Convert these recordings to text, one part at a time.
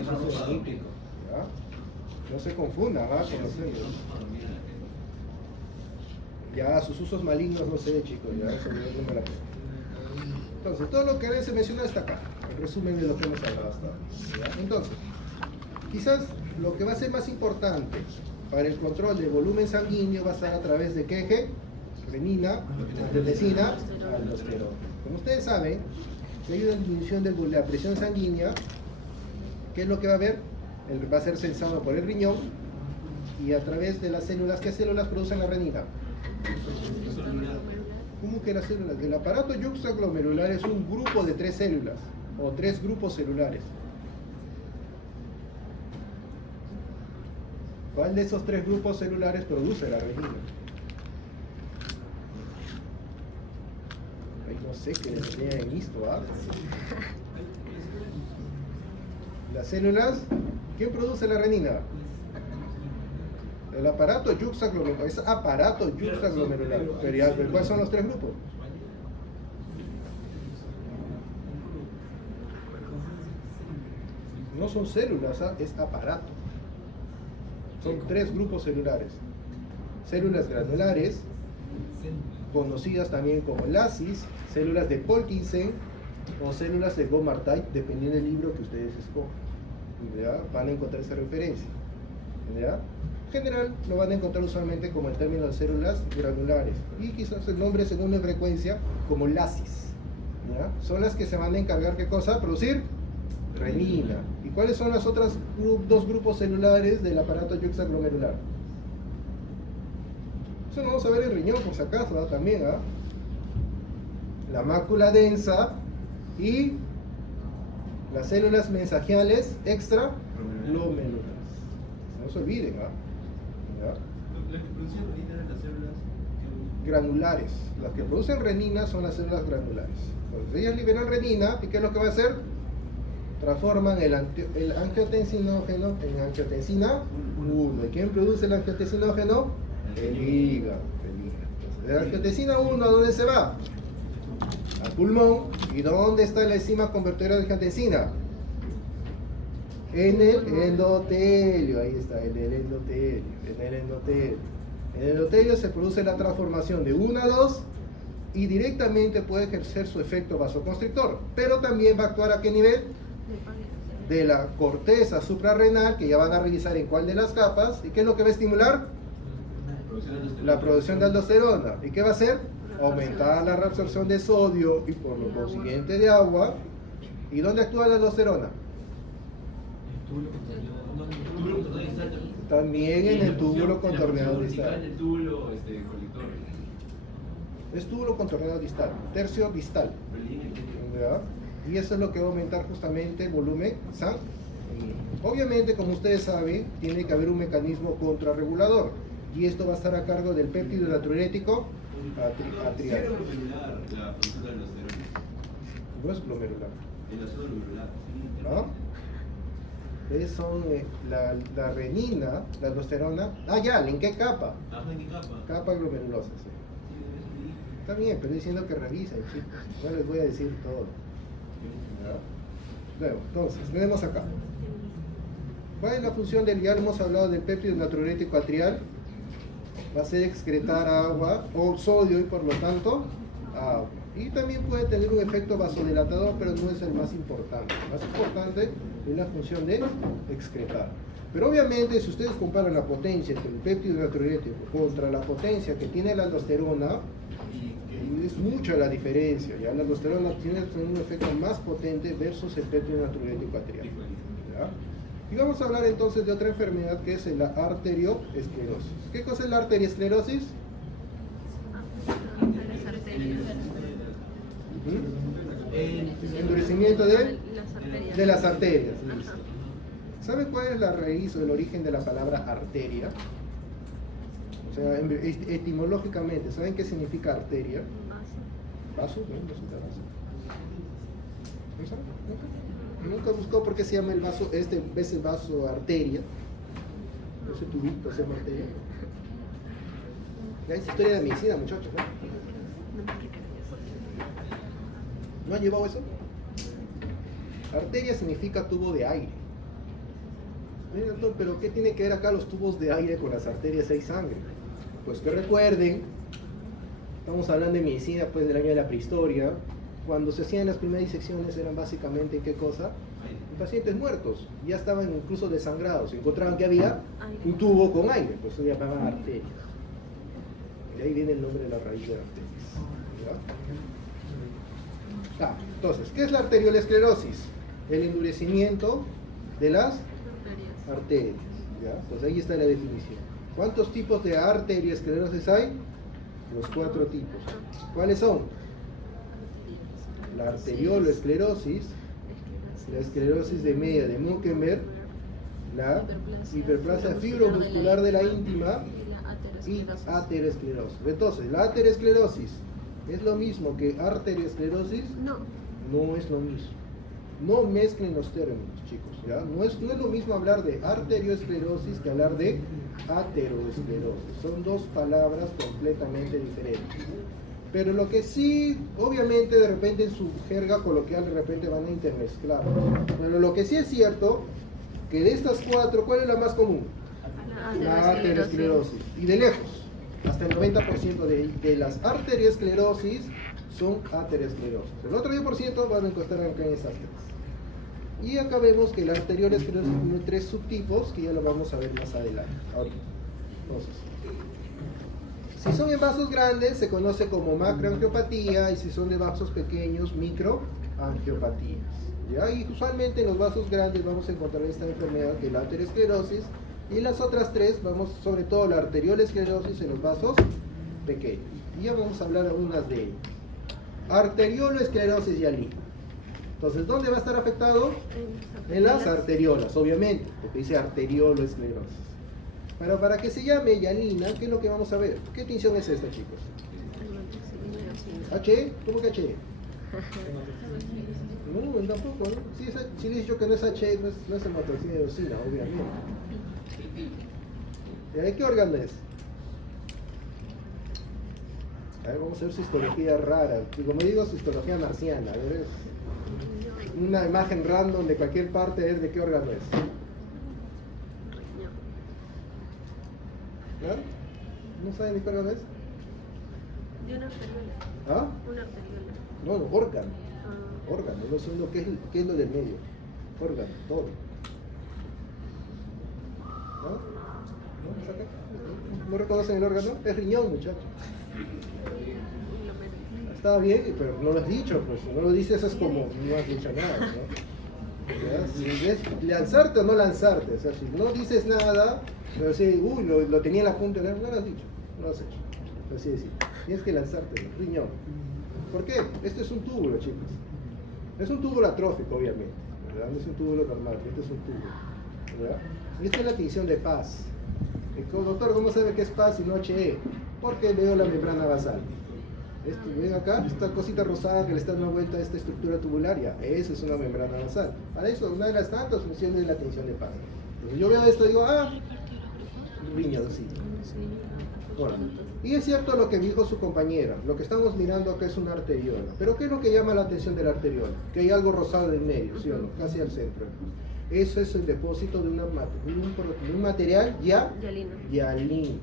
¿Ya? No se confundan con los células. Ya, sus usos malignos, no sé, chicos, ya, eso no me la pena. Entonces, todo lo que se menciona está acá, el resumen de lo que hemos hablado hasta ahora. ¿Ya? Entonces, quizás lo que va a ser más importante para el control del volumen sanguíneo va a estar a través de qué eje: renina, angiotensina, aldosterona. Como ustedes saben, si hay una disminución de la presión sanguínea, ¿qué es lo que va a haber? Va a ser sensado por el riñón y a través de las células. ¿Qué células producen la renina? ¿Cómo que las células? El aparato yuxtaglomerular es un grupo de 3 células o 3 grupos celulares. ¿Cuál de esos 3 grupos celulares produce la renina? Ay, no sé qué les enseñan en esto, ¿ah? Las células, ¿quién produce la renina? El aparato yuxtaglomerular, es aparato yuxtaglomerular. Pero ya, ¿cuáles son los 3 grupos? No son células, es aparato. Son 3 grupos celulares. Células granulares, conocidas también como lasis, células de Purkinje o células de Gomard-Type, dependiendo del libro que ustedes escojan. ¿Ya? Van a encontrar esa referencia. ¿Ya? En general lo van a encontrar usualmente como el término de células granulares y quizás el nombre según la frecuencia como lasis. ¿Ya? Son las que se van a encargar, ¿qué cosa? Producir renina. ¿Y cuáles son las otras 2 grupos celulares del aparato yuxtaglomerular? Eso lo vamos a ver en riñón por si acaso, ¿ah? También, ¿ah? La mácula densa y las células mensagiales extraglomerulares. No se olviden, ¿ah? ¿Ya? Las que producen renina eran las células granulares. Las que producen renina son las células granulares. Entonces ellas liberan renina y ¿qué es lo que va a hacer? Transforman el angiotensinógeno en angiotensina 1. ¿Y quién produce el angiotensinógeno? El hígado. Entonces, de la angiotensina 1, ¿a dónde se va? Al pulmón. ¿Y dónde está la enzima convertidora de angiotensina? En el endotelio. Ahí está, en el endotelio. En el endotelio. En el endotelio se produce la transformación de 1 a 2 y directamente puede ejercer su efecto vasoconstrictor. Pero también va a actuar ¿a qué nivel? De la corteza suprarrenal, que ya van a revisar en cuál de las capas. ¿Y qué es lo que va a estimular? La producción de aldosterona. ¿Y qué va a hacer? Aumentar la reabsorción de sodio y por lo consiguiente de agua. ¿Y dónde actúa la aldosterona? También en el túbulo contorneado distal. El túbulo colector. Es túbulo contorneado distal, tercio distal. ¿Ya? Y eso es lo que va a aumentar justamente el volumen sanguíneo. Obviamente, como ustedes saben, tiene que haber un mecanismo contrarregulador. Y esto va a estar a cargo del péptido natriurético atrial. No es glomerular. ¿No? Ustedes son la renina, la aldosterona. Ah, ya, ¿en qué capa? ¿En qué capa? Capa glomerulosa, sí. Está bien, pero diciendo que revisen, chicos. No les voy a decir todo. ¿Ya? Luego, entonces, tenemos acá. ¿Cuál es la función del, ya hemos hablado del péptido natriurético atrial? Va a ser excretar agua o sodio y por lo tanto agua. Y también puede tener un efecto vasodilatador, pero no es el más importante. El más importante es la función de excretar. Pero obviamente, si ustedes comparan la potencia entre el péptido natriurético contra la potencia que tiene la aldosterona, es mucha la diferencia. ¿Ya? La aldosterona tiene un efecto más potente versus el péptido natriurético atrial. ¿Ya? Y vamos a hablar entonces de otra enfermedad que es la arterioesclerosis. ¿Qué cosa es la arteriosclerosis? Endurecimiento de las arterias. Listo. ¿Saben cuál es la raíz o el origen de la palabra arteria? O sea, etimológicamente, ¿saben qué significa arteria? ¿Vaso? ¿No saben? Nunca buscó por qué se llama el vaso, ese vaso arteria. Ese tubito se llama arteria. Ya es historia de medicina, muchachos, ¿no? ¿No han llevado eso? Arteria significa tubo de aire. Mira, doctor, pero ¿qué tiene que ver acá los tubos de aire con las arterias y sangre? Pues que recuerden, estamos hablando de medicina pues del año de la prehistoria, cuando se hacían las primeras disecciones eran básicamente ¿qué cosa? Pacientes muertos, ya estaban incluso desangrados, encontraban que había un tubo con aire, pues eso llamaban arterias. De ahí viene el nombre de la raíz de arterias. ¿Ya? Entonces, ¿qué es la arteriolesclerosis? El endurecimiento de las arterias. ¿Ya? Pues ahí está la definición. ¿Cuántos tipos de arteriosclerosis hay? Los 4 tipos. ¿Cuáles son? La arterioloesclerosis, la esclerosis de media de Muckenberg, la hiperplasia fibromuscular de la íntima y aterosclerosis. Entonces, la aterosclerosis es lo mismo que arteriosclerosis. No es lo mismo. No mezclen los términos, chicos, ¿ya? No es lo mismo hablar de arteriosclerosis que hablar de aterosclerosis. Son dos palabras completamente diferentes. Pero lo que sí, obviamente de repente en su jerga coloquial de repente van a intermezclar. Pero lo que sí es cierto, que de estas 4, ¿cuál es la más común? La aterosclerosis. Y de lejos, hasta el 90% de las arteriosclerosis son aterosclerosis. El otro 10% van a encontrar acá en estas 3. Y acá vemos que la arteriolesclerosis tiene 3 subtipos que ya lo vamos a ver más adelante. Ahorita. Entonces, si son en vasos grandes se conoce como macroangiopatía y si son de vasos pequeños, microangiopatías. ¿Ya? Y usualmente en los vasos grandes vamos a encontrar esta enfermedad que es la aterosclerosis y en las otras 3 vamos sobre todo la arteriolesclerosis en los vasos pequeños. Y ya vamos a hablar algunas de ellas. Arterioloesclerosis hialina. Entonces, ¿dónde va a estar afectado? En las arteriolas, obviamente, porque dice arterioloesclerosis. Pero para que se llame hialina, ¿qué es lo que vamos a ver? ¿Qué tinción es esta, chicos? ¿H? ¿Cómo que H? No, tampoco, ¿no? Si le he dicho que no es H, no es hematoxina de eosina, obviamente. ¿De qué órgano es? A ver, vamos a ver su histología rara. Y como digo, su histología marciana. A ver, una imagen random de cualquier parte, a ver de qué órgano es. ¿Claro? ¿No saben de qué órgano es? De una arteriola. ¿Ah? Una arteriola. No, órgano. Órgano, no sé qué es lo del medio. Órgano, todo. ¿No? ¿No reconocen el órgano? Es riñón, muchachos. Está bien, pero no lo has dicho, pues si no lo dices es como no has dicho nada, ¿no? ¿Ya? Si es lanzarte o no lanzarte, o sea, si no dices nada, pero si, lo tenía en la punta, no lo has dicho, no lo has hecho, así es, tienes que lanzarte, riñón. ¿Por qué? Este es un túbulo, chicos, es un túbulo atrófico, obviamente, ¿verdad? No es un túbulo normal, este es un túbulo, ¿verdad? Y esta es la tinción de paz. Doctor, ¿cómo sabe que es paz y no HE? Porque veo la membrana basal. Ven acá, esta cosita rosada que le está dando vuelta a esta estructura tubularia, eso es una membrana basal. Para eso, una de las tantas funciones es la tinción de paz. Entonces yo veo esto y digo, riñón, sí. Bueno, y es cierto lo que dijo su compañera, lo que estamos mirando acá es una arteriola. Pero ¿qué es lo que llama la atención de la arteriola? Que hay algo rosado en medio, ¿sí o no? Casi al centro. Eso es el depósito de un material hialino.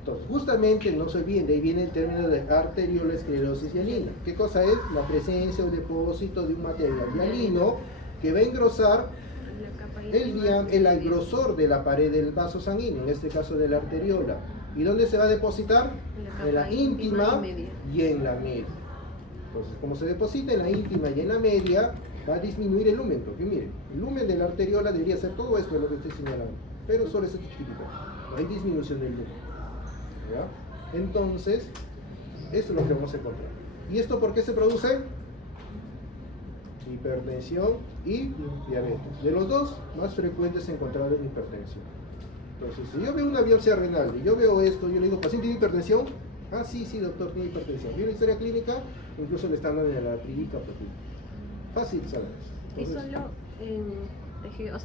Entonces, justamente, no se olviden, de ahí viene el término de arteriolesclerosis hialina. ¿Qué cosa es? La presencia o depósito de un material hialino que va a engrosar el grosor de la pared del vaso sanguíneo, en este caso de la arteriola. ¿Y dónde se va a depositar? En la íntima y en la media. Entonces, como se deposita en la íntima y en la media, va a disminuir el lumen, porque miren, el lumen de la arteriola debería ser todo esto de lo que estoy señalando, pero solo es chiquitito, no hay disminución del lumen. ¿Ya? Entonces, esto es lo que vamos a encontrar. ¿Y esto por qué se produce? Hipertensión y diabetes. De los dos, más frecuentes encontrar en hipertensión. Entonces, si yo veo una biopsia renal y yo veo esto, yo le digo, ¿paciente tiene hipertensión? Ah, sí, doctor, tiene hipertensión. ¿Vio la historia clínica? Incluso le están dando en la clínica. Fácil, ¿sabes? ¿Y solo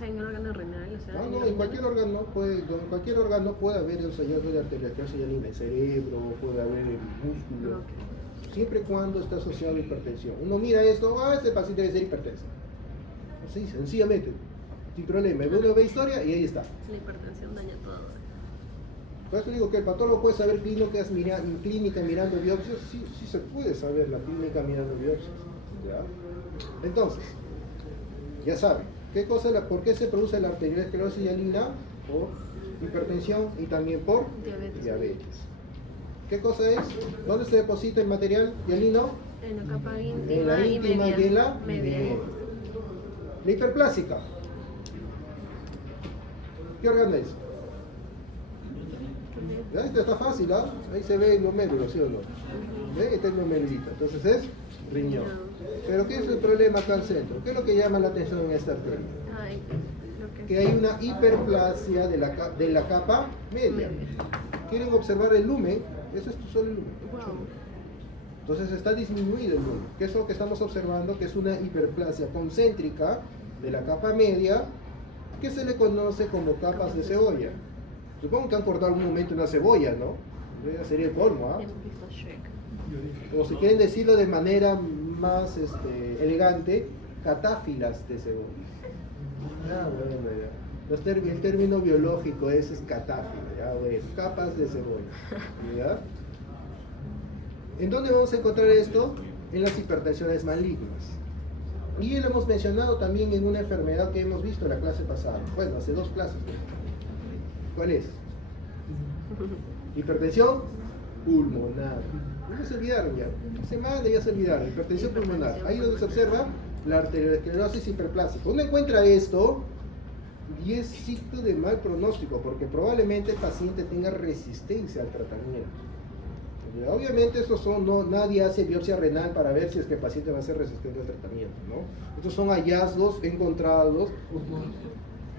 en el órgano renal? O sea, no, en cualquier órgano puede haber los hallazgos de arteriosclerosis hialina, en el cerebro, puede haber en el músculo, siempre y cuando está asociado a hipertensión. Uno mira esto, este paciente debe ser hipertenso. Así, sencillamente. sin problema. Uno ve historia y ahí está. La hipertensión daña todo. Por eso digo que el patólogo puede saber clínica mirando biopsias. Sí, sí se puede saber la clínica mirando biopsias. ¿Ya? Entonces, ya saben, ¿por qué se produce la arteriosclerosis hialina? Por hipertensión y también por diabetes. ¿Qué cosa es? ¿Dónde se deposita el material hialino? En la capa En íntima, la íntima y en la media. media. La hiperplásica. ¿Qué órgano es? ¿Ya? Esto está fácil, ¿ah? Ahí se ve el glomérulo, ¿sí o no? ¿Ven? Está el glomerulito. Entonces es riñón. Pero ¿qué es el problema acá al centro? ¿Qué es lo que llama la atención en esta arteria? Ay, lo Que hay una hiperplasia de la capa media. ¿Quieren observar el lumen? Eso es solo el lumen. Wow. Entonces está disminuido el lumen. ¿Qué es lo que estamos observando? Que es una hiperplasia concéntrica de la capa media que se le conoce como capas de cebolla. Supongo que han cortado algún momento una cebolla, ¿no? Sería el colmo, ¿ah? Hemos visto Shrek. O si quieren decirlo de manera más elegante, catáfilas de cebolla. Ah, bueno, ya. El término biológico es catáfila, ya, bueno, capas de cebolla. ¿Ya? ¿En dónde vamos a encontrar esto? En las hipertensiones malignas. Y lo hemos mencionado también en una enfermedad que hemos visto en la clase pasada. Bueno, hace 2 clases. ¿Cuál es? Hipertensión pulmonar. No se olvidaron ya. Semana ya se olvidaron. Hipertensión pulmonar. Ahí donde se observa la arteriosclerosis hiperplásica. Uno encuentra esto y es signo de mal pronóstico porque probablemente el paciente tenga resistencia al tratamiento. Obviamente nadie hace biopsia renal para ver si es que el paciente va a ser resistente al tratamiento, ¿no? Estos son hallazgos encontrados,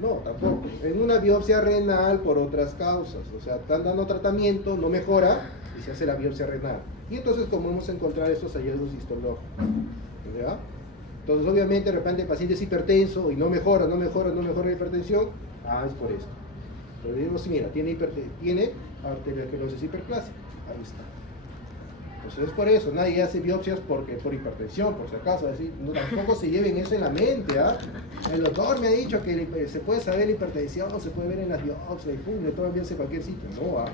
no, tampoco, en una biopsia renal por otras causas, o sea, están dando tratamiento, no mejora y se hace la biopsia renal. Y entonces como vamos a encontrar estos hallazgos histológicos, ¿ya? Entonces obviamente de repente el paciente es hipertenso y no mejora la hipertensión, es por esto. Entonces digo, sí, mira, tiene arteriosclerosis hiperplásica, ahí está. Entonces es por eso, nadie hace biopsias por hipertensión, por si acaso, así, no, tampoco se lleven eso en la mente, ¿ah? El doctor me ha dicho que se puede saber la hipertensión, se puede ver en las biopsias, y pum, le toman biopsia en cualquier sitio, no,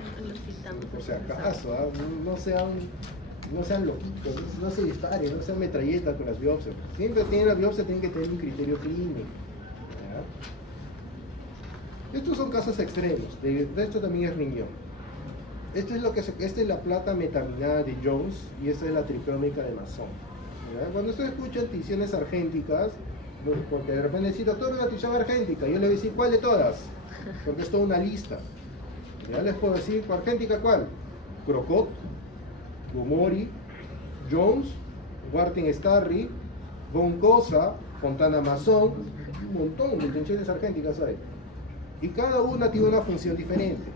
por si acaso, no sean loquitos, no se disparen, no sean metralletas con las biopsias. Siempre tienen la biopsia, tienen que tener un criterio clínico, ¿ya? Estos son casos extremos, de esto también es riñón. Esta es la plata metaminada de Jones y esta es la tricrómica de Masson. ¿Ya? Cuando ustedes escuchan tinciones argénticas, porque de repente decís, doctor, una tinción argéntica, yo le voy a decir, ¿cuál de todas? Porque es toda una lista. Ya les puedo decir, ¿argéntica cuál? Crocot, Gomori, Jones, Wartin-Starry, Boncosa, Fontana Masson, un montón de tinciones argénticas hay. Y cada una tiene una función diferente.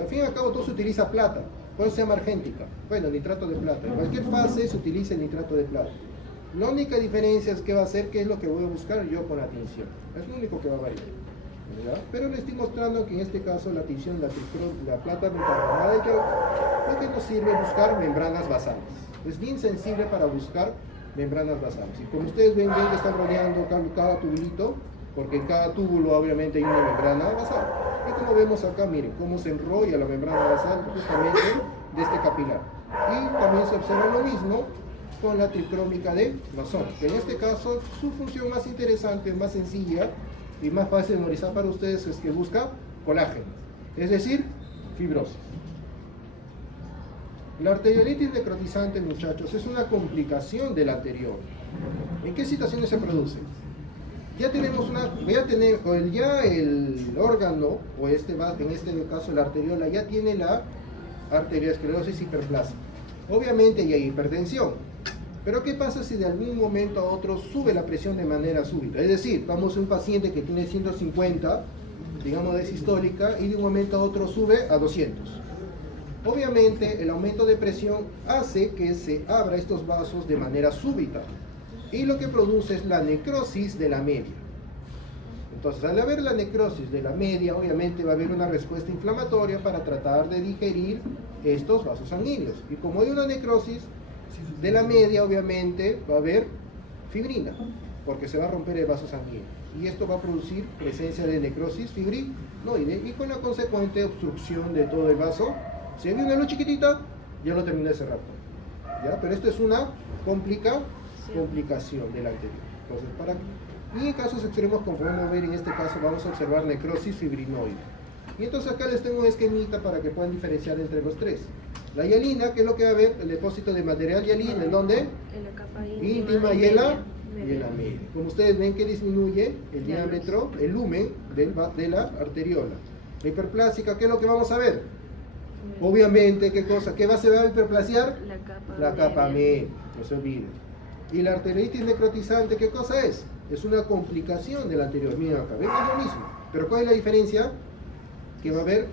Al fin y al cabo todo se utiliza plata. ¿Cuál se llama argéntica? Bueno, nitrato de plata. En cualquier fase se utiliza el nitrato de plata. La única diferencia es que va a ser qué es lo que voy a buscar yo con la tinción. Es lo único que va a variar. ¿Ya? Pero le estoy mostrando que en este caso la tinción, la plata metaminada, lo que nos sirve es buscar membranas basales. Es bien sensible para buscar membranas basales. Y como ustedes ven que están rodeando cada tubulito, porque en cada túbulo obviamente hay una membrana basal. Y como vemos acá, miren cómo se enrolla la membrana basal justamente de este capilar. Y también se observa lo mismo con la tricrómica de Masson, que en este caso su función más interesante, más sencilla y más fácil de memorizar para ustedes es que busca colágeno, es decir, fibrosis. La arteriolitis necrotizante, muchachos, es una complicación de la anterior. ¿En qué situaciones se produce? Ya tenemos el órgano, o en este caso la arteriola, ya tiene la arteriosclerosis hiperplásica. Obviamente ya hay hipertensión. Pero ¿qué pasa si de algún momento a otro sube la presión de manera súbita? Es decir, vamos a un paciente que tiene 150, digamos de sistólica, y de un momento a otro sube a 200. Obviamente el aumento de presión hace que se abra estos vasos de manera súbita. Y lo que produce es la necrosis de la media. Entonces, al haber la necrosis de la media, obviamente va a haber una respuesta inflamatoria para tratar de digerir estos vasos sanguíneos. Y como hay una necrosis de la media, obviamente va a haber fibrina, porque se va a romper el vaso sanguíneo. y esto va a producir presencia de necrosis fibrinoide y con la consecuente obstrucción de todo el vaso. Si había una luz chiquitita, ya lo terminé de cerrar, ¿ya? Pero esto es una complicación del anterior. Entonces, y en casos extremos, como podemos ver en este caso, vamos a observar necrosis fibrinoide. Y entonces acá les tengo un esquemita para que puedan diferenciar entre los tres. La hialina, ¿qué es lo que va a haber? El depósito de material hialina, ¿en dónde? En la capa Íntima y en la media. Como ustedes ven que disminuye el diámetro, el lumen de la arteriola. La hiperplásica, ¿qué es lo que vamos a ver? Obviamente, ¿qué cosa? ¿Qué se va a hiperplasiar? La capa media, no se olviden. Y la arteritis necrotizante, ¿qué cosa es? Es una complicación de la anterior. Miren acá, ven, es lo mismo. Pero ¿cuál es la diferencia? Que va a haber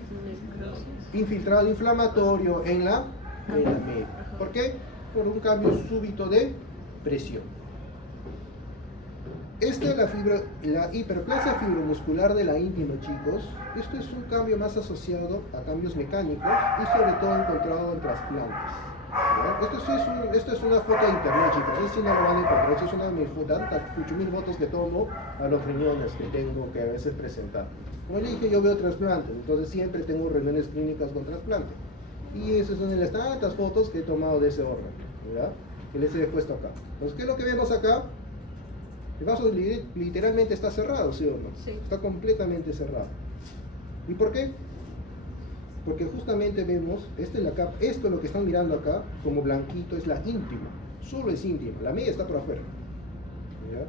infiltrado inflamatorio en la media. ¿Por qué? Por un cambio súbito de presión. Esta es la hiperplasia fibromuscular de la íntima, chicos. Esto es un cambio más asociado a cambios mecánicos y sobre todo encontrado en trasplantes. Esto es una foto de internet, chicos. Esto sí no lo van a encontrar. Esto es una de mis tantas 8.000 fotos que tomo a los riñones que tengo que a veces presentar. Como le dije, yo veo trasplantes, entonces siempre tengo reuniones clínicas con trasplante. Y esas son las tantas fotos que he tomado de ese órgano, ¿verdad? Que les he puesto acá. Entonces, ¿qué es lo que vemos acá? El vaso literalmente está cerrado, ¿sí o no? Sí. Está completamente cerrado. ¿Y por qué? Porque justamente vemos, esto lo que están mirando acá, como blanquito, es la íntima. Solo es íntima, la media está por afuera. ¿Ya?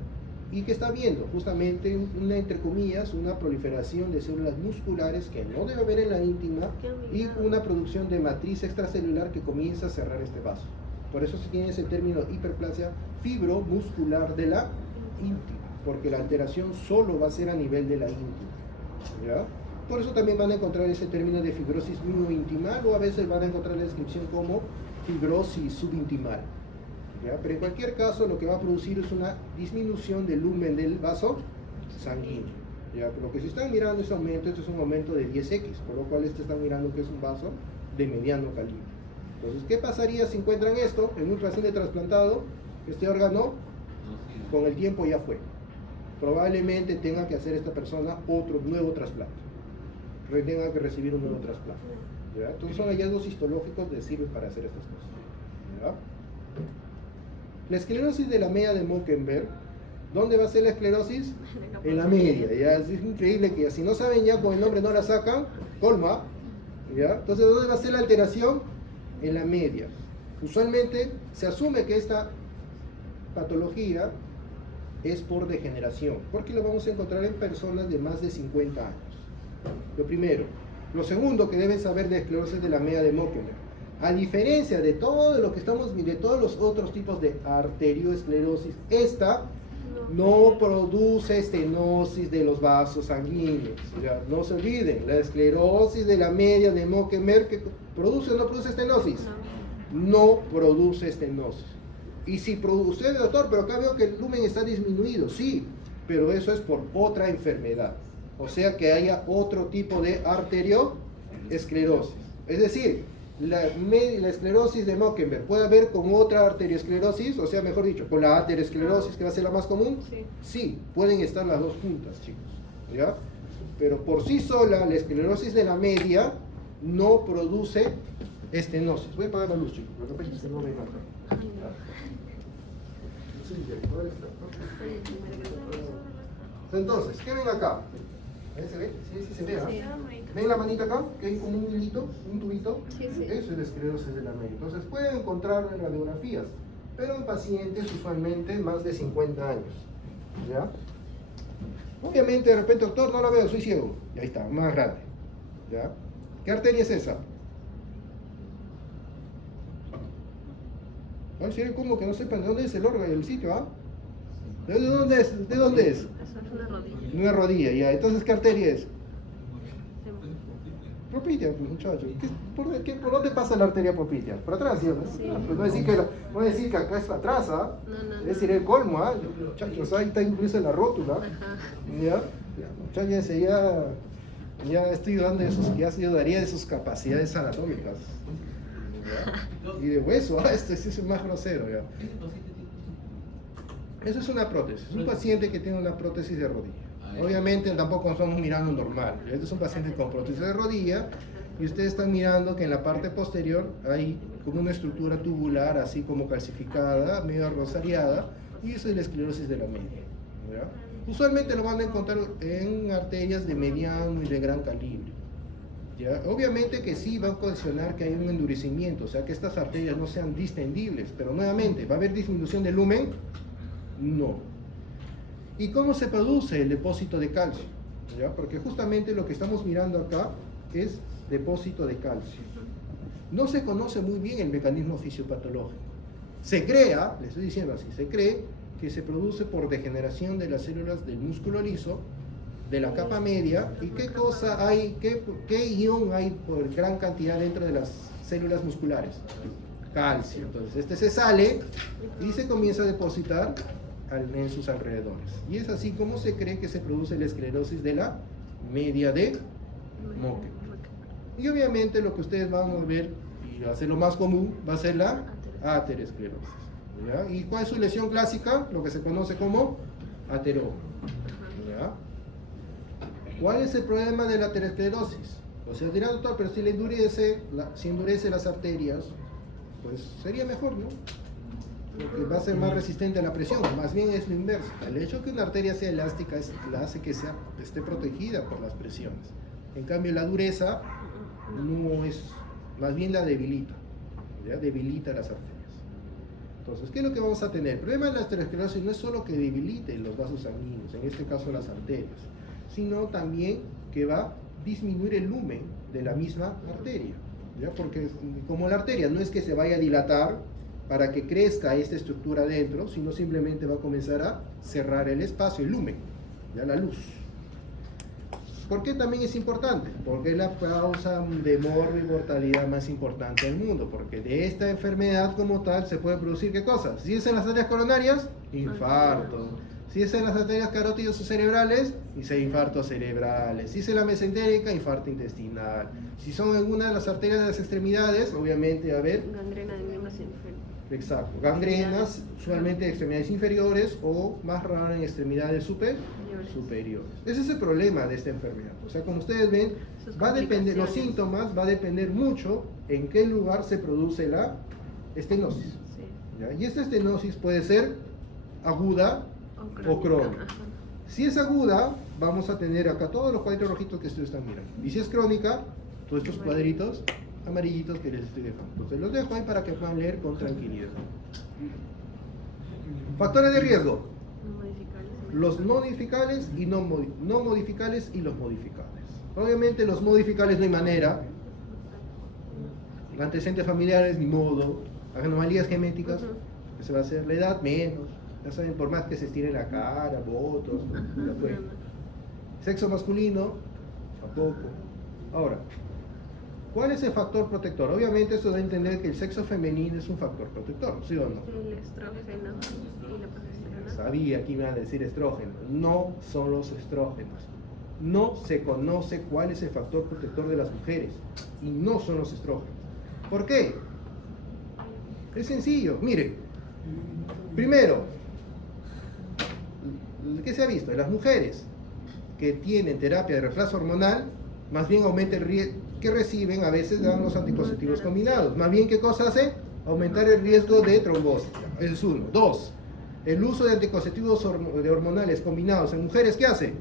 ¿Y qué está viendo? Justamente entre comillas, una proliferación de células musculares que no debe haber en la íntima y una producción de matriz extracelular que comienza a cerrar este vaso. Por eso se tiene ese término hiperplasia fibromuscular de la íntima, porque la alteración solo va a ser a nivel de la íntima, ¿ya? Por eso también van a encontrar ese término de fibrosis miointimal o a veces van a encontrar la descripción como fibrosis subintimal, ¿ya? Pero en cualquier caso lo que va a producir es una disminución del lumen del vaso sanguíneo, ¿ya? Por lo que si están mirando este aumento, este es un aumento de 10x, por lo cual están mirando que es un vaso de mediano calibre. Entonces, ¿qué pasaría si encuentran esto en un paciente trasplantado? Este órgano con el tiempo ya fue. Probablemente tenga que hacer esta persona otro nuevo trasplante. Tenga que recibir un nuevo trasplante, ¿ya? Entonces son hallazgos histológicos que sirven para hacer estas cosas, ¿ya? La esclerosis de la media de Mockenberg, ¿dónde va a ser la esclerosis? En la media, ¿ya? Es increíble que si no saben ya con el nombre no la sacan, colma, ¿ya? Entonces, ¿dónde va a ser la alteración? En la media. Usualmente se asume que esta patología es por degeneración, porque lo vamos a encontrar en personas de más de 50 años. Lo primero. Lo segundo que deben saber de esclerosis de la media de Mockenberg, a diferencia de todo lo que de todos los otros tipos de arterioesclerosis, esta no produce estenosis de los vasos sanguíneos. ¿Ya? No se olviden, la esclerosis de la media de Mockenberg, ¿que produce o no produce estenosis? No produce estenosis. Y si produce, doctor, pero acá veo que el lumen está disminuido, sí, pero eso es por otra enfermedad. O sea que haya otro tipo de arterioesclerosis. Es decir, la esclerosis de Mockenberg puede haber con otra arteriosclerosis, o sea, mejor dicho, con la aterosclerosis, que va a ser la más común. Sí, pueden estar las dos juntas, chicos, ¿ya? Pero por sí sola, la esclerosis de la media no produce estenosis. Voy a apagar la luz, chicos, porque repente se no ve nada. Entonces, ¿qué ven acá? ¿Ahí se ve? Sí, se ve, ¿ah? Sí. ¿Ven la manita acá? Que hay como un hilito, un tubito. Sí, sí. Eso es la esclerosis de la media. Entonces pueden encontrarlo en radiografías, pero en pacientes usualmente más de 50 años. ¿Ya? Obviamente, de repente, doctor, no la veo, soy ciego. Y ahí está, más grande. ¿Ya? ¿Qué arteria es esa? Ay, si como que no sepan de dónde es el órgano, el sitio, ¿ah? ¿De dónde es? ¿De dónde es? Eso es una rodilla. Una rodilla, ya. Entonces, ¿qué arteria es? Propitia, pues, muchacho. ¿Por dónde pasa la arteria propitia? ¿Por atrás, sí o no? Sí. Pues no es decir que acá es atrás, ¿ah? No. Es decir, el colmo, ¿ah? Muchachos, ahí está incluso en la rótula. Ajá. ¿Ya? Muchachos, ya estoy dudando ya se dudaría de sus capacidades anatómicas. ¿Ya? Y de hueso, este sí es el más grosero, ¿ya? Eso es una prótesis, un paciente que tiene una prótesis de rodilla. Obviamente tampoco estamos mirando normal. Este es un paciente con prótesis de rodilla y ustedes están mirando que en la parte posterior hay como una estructura tubular así como calcificada, medio rosariada, y eso es la esclerosis de la media. ¿Ya? Usualmente lo van a encontrar en arterias de mediano y de gran calibre. ¿Ya? Obviamente que sí va a ocasionar que hay un endurecimiento, o sea que estas arterias no sean distendibles, pero nuevamente, ¿va a haber disminución del lumen? No. ¿Y cómo se produce el depósito de calcio? ¿Ya? Porque justamente lo que estamos mirando acá es depósito de calcio. No se conoce muy bien el mecanismo fisiopatológico. Se crea, le estoy diciendo así, se cree que se produce por degeneración de las células del músculo liso, de la capa media, y qué cosa hay, qué ion hay por gran cantidad dentro de las células musculares. Calcio. Entonces este se sale y se comienza a depositar en sus alrededores. Y es así como se cree que se produce la esclerosis de la media de Mocke. Y obviamente lo que ustedes van a ver, y va a ser lo más común, va a ser la aterosclerosis. ¿Ya? ¿Y cuál es su lesión clásica? Lo que se conoce como aterógrafo. ¿Ya? ¿Cuál es el problema de la aterosclerosis? O sea, dirán, doctor, pero si le endurece, si endurece las arterias, pues sería mejor, ¿no? Porque va a ser más resistente a la presión. Más bien es lo inverso. El hecho de que una arteria sea elástica la hace que esté protegida por las presiones. En cambio, la dureza no es, más bien la debilita. ¿Ya? Debilita las arterias. Entonces, ¿qué es lo que vamos a tener? El problema de la aterosclerosis no es solo que debilite los vasos sanguíneos, en este caso las arterias, sino también que va a disminuir el lumen de la misma arteria. ¿Ya? Porque como la arteria no es que se vaya a dilatar para que crezca esta estructura dentro, sino simplemente va a comenzar a cerrar el espacio, el lumen, ya la luz. ¿Por qué también es importante? Porque es la causa de morbo y mortalidad más importante del mundo, porque de esta enfermedad como tal se puede producir ¿qué cosa? Si es en las arterias coronarias, infarto. Si es en las arterias carótidas o cerebrales, dice infartos cerebrales. Si es en la mesentérica, infarto intestinal. Si son en una de las arterias de las extremidades, obviamente va a haber gangrena de miembros inferiores. Exacto, gangrenas, usualmente de extremidades inferiores o más raro en extremidades superiores. Ese es el problema de esta enfermedad. O sea, como ustedes ven, va a depender, los síntomas va a depender mucho en qué lugar se produce la estenosis. Sí. ¿Ya? Y esta estenosis puede ser aguda o crónica. Si es aguda, vamos a tener acá todos los cuadritos rojitos que ustedes están mirando. Y si es crónica, todos estos cuadritos amarillitos que les estoy dejando. Entonces los dejo ahí para que puedan leer con tranquilidad. Factores de riesgo. Los modificales y no modificales y los modificales. Obviamente los modificales no hay manera. Antecedentes familiares ni modo. Anomalías genéticas, que se va a hacer la edad menos. Ya saben, por más que se estire la cara, botos, ya fue. Sexo masculino, tampoco. Ahora, ¿cuál es el factor protector? Obviamente esto da a entender que el sexo femenino es un factor protector, ¿sí o no? El estrógeno y la progesterona. Sabía que iban a decir estrógeno. No son los estrógenos. No se conoce cuál es el factor protector de las mujeres. Y no son los estrógenos. ¿Por qué? Es sencillo. Mire, primero, ¿qué se ha visto? En las mujeres que tienen terapia de reemplazo hormonal, más bien aumenta el riesgo que reciben, a veces dan los anticonceptivos combinados. Más bien, ¿qué cosa hace? Aumentar el riesgo de trombosis. Eso es uno. Dos, el uso de anticonceptivos hormonales combinados en mujeres, ¿qué hace?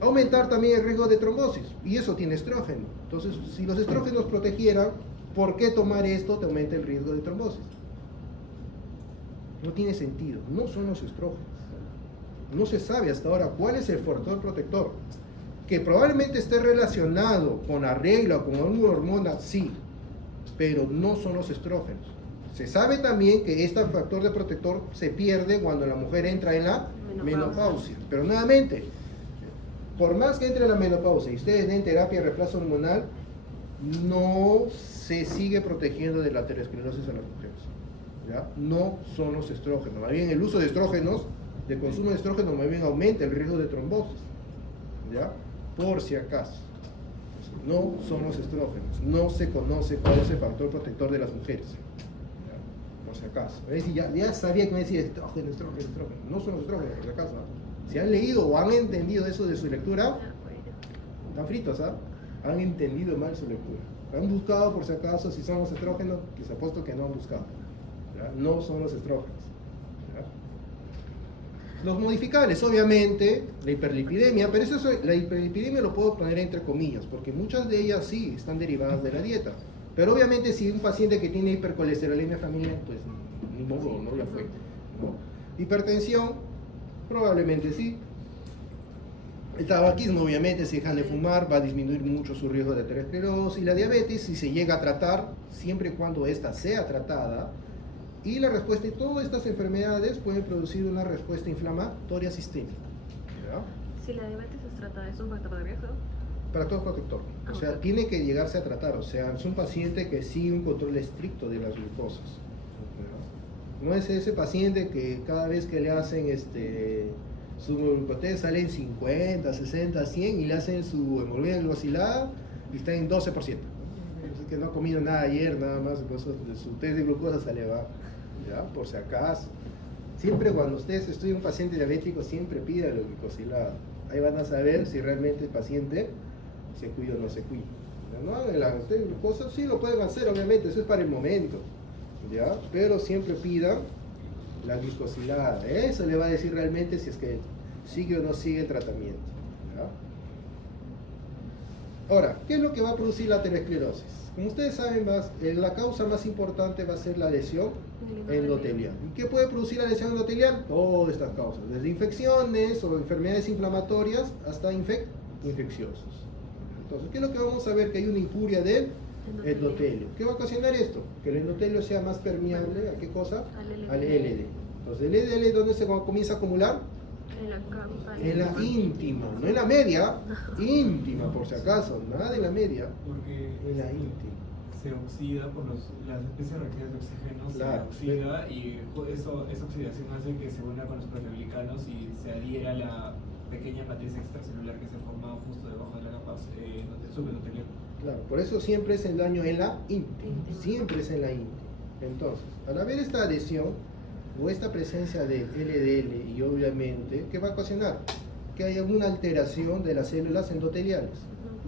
Aumentar también el riesgo de trombosis. Y eso tiene estrógeno. Entonces, si los estrógenos protegieran, ¿por qué tomar esto te aumenta el riesgo de trombosis? No tiene sentido. No son los estrógenos. No se sabe hasta ahora cuál es el factor protector. Que probablemente esté relacionado con la regla o con una hormona, sí, pero no son los estrógenos. Se sabe también que este factor de protector se pierde cuando la mujer entra en la menopausia. Pero nuevamente, por más que entre en la menopausia y ustedes den terapia de reemplazo hormonal, no se sigue protegiendo de la aterosclerosis a las mujeres. ¿Ya? No son los estrógenos. Más bien el uso de estrógenos, de consumo de estrógenos, más bien aumenta el riesgo de trombosis. ¿Ya? Por si acaso. No son los estrógenos. No se conoce cuál es el factor protector de las mujeres. ¿Ya? por si acaso. Es decir, ya sabía que me decía estrógeno. No son los estrógenos, por si acaso. Si han leído o han entendido eso de su lectura, están fritos, ¿ah? Han entendido mal su lectura. Han buscado por si acaso si son los estrógenos, les apuesto que no han buscado. ¿Ya? No son los estrógenos. ¿Ya? Los modificables, obviamente, la hiperlipidemia, pero la hiperlipidemia lo puedo poner entre comillas, porque muchas de ellas sí están derivadas de la dieta. Pero obviamente si un paciente que tiene hipercolesterolemia familiar, pues ni modo, no ya fue. ¿No? Hipertensión, probablemente sí. El tabaquismo, obviamente, si dejan de fumar, va a disminuir mucho su riesgo de aterosclerosis. Y la diabetes, si se llega a tratar, siempre y cuando ésta sea tratada, y la respuesta de todas estas enfermedades pueden producir una respuesta inflamatoria sistémica. ¿Ya? Si la diabetes es tratada, ¿es un factor de riesgo? Factor protector. O sea, tiene que llegarse a tratar. O sea, es un paciente que sigue un control estricto de las glucosas. ¿Ya? No es ese paciente que cada vez que le hacen su glucotés sale en 50, 60, 100 y le hacen su hemoglobina glucosilada y está en 12%. Es que no ha comido nada ayer, nada más, por eso su test de glucosa sale bajo. ¿Ya? Por si acaso. Siempre cuando ustedes estudien un paciente diabético, siempre pida la glucosilada. Ahí van a saber si realmente el paciente se cuida o no se cuida. ¿No? El test de glucosa sí lo pueden hacer, obviamente, eso es para el momento. ¿Ya? Pero siempre pidan la glicosilada. Eso le va a decir realmente si es que sigue o no sigue el tratamiento. ¿Ya? Ahora, ¿qué es lo que va a producir la aterosclerosis? Como ustedes saben, la causa más importante va a ser la lesión endotelial. ¿Y qué puede producir la lesión endotelial? Todas estas causas, desde infecciones o enfermedades inflamatorias hasta infecciosos. Entonces, ¿qué es lo que vamos a ver? Que hay una injuria del endotelio. ¿Qué va a ocasionar esto? Que el endotelio sea más permeable, ¿a qué cosa? Al LD. Entonces, el LDL, ¿dónde se comienza a acumular? En la causa. En la íntima, no en la media, íntima por si acaso, nada de la media, Porque en la íntima. se oxida por las especies reactivas de oxígeno, Claro. se oxida y esa oxidación hace que se una con los proteoglicanos y se adhiera a la pequeña matriz extracelular que se forma justo debajo de la capa subendotelial. Claro, por eso siempre es el daño en la íntima, siempre es en la íntima. Entonces, al haber esta adhesión o esta presencia de LDL y obviamente, ¿qué va a ocasionar? Que haya una alteración de las células endoteliales.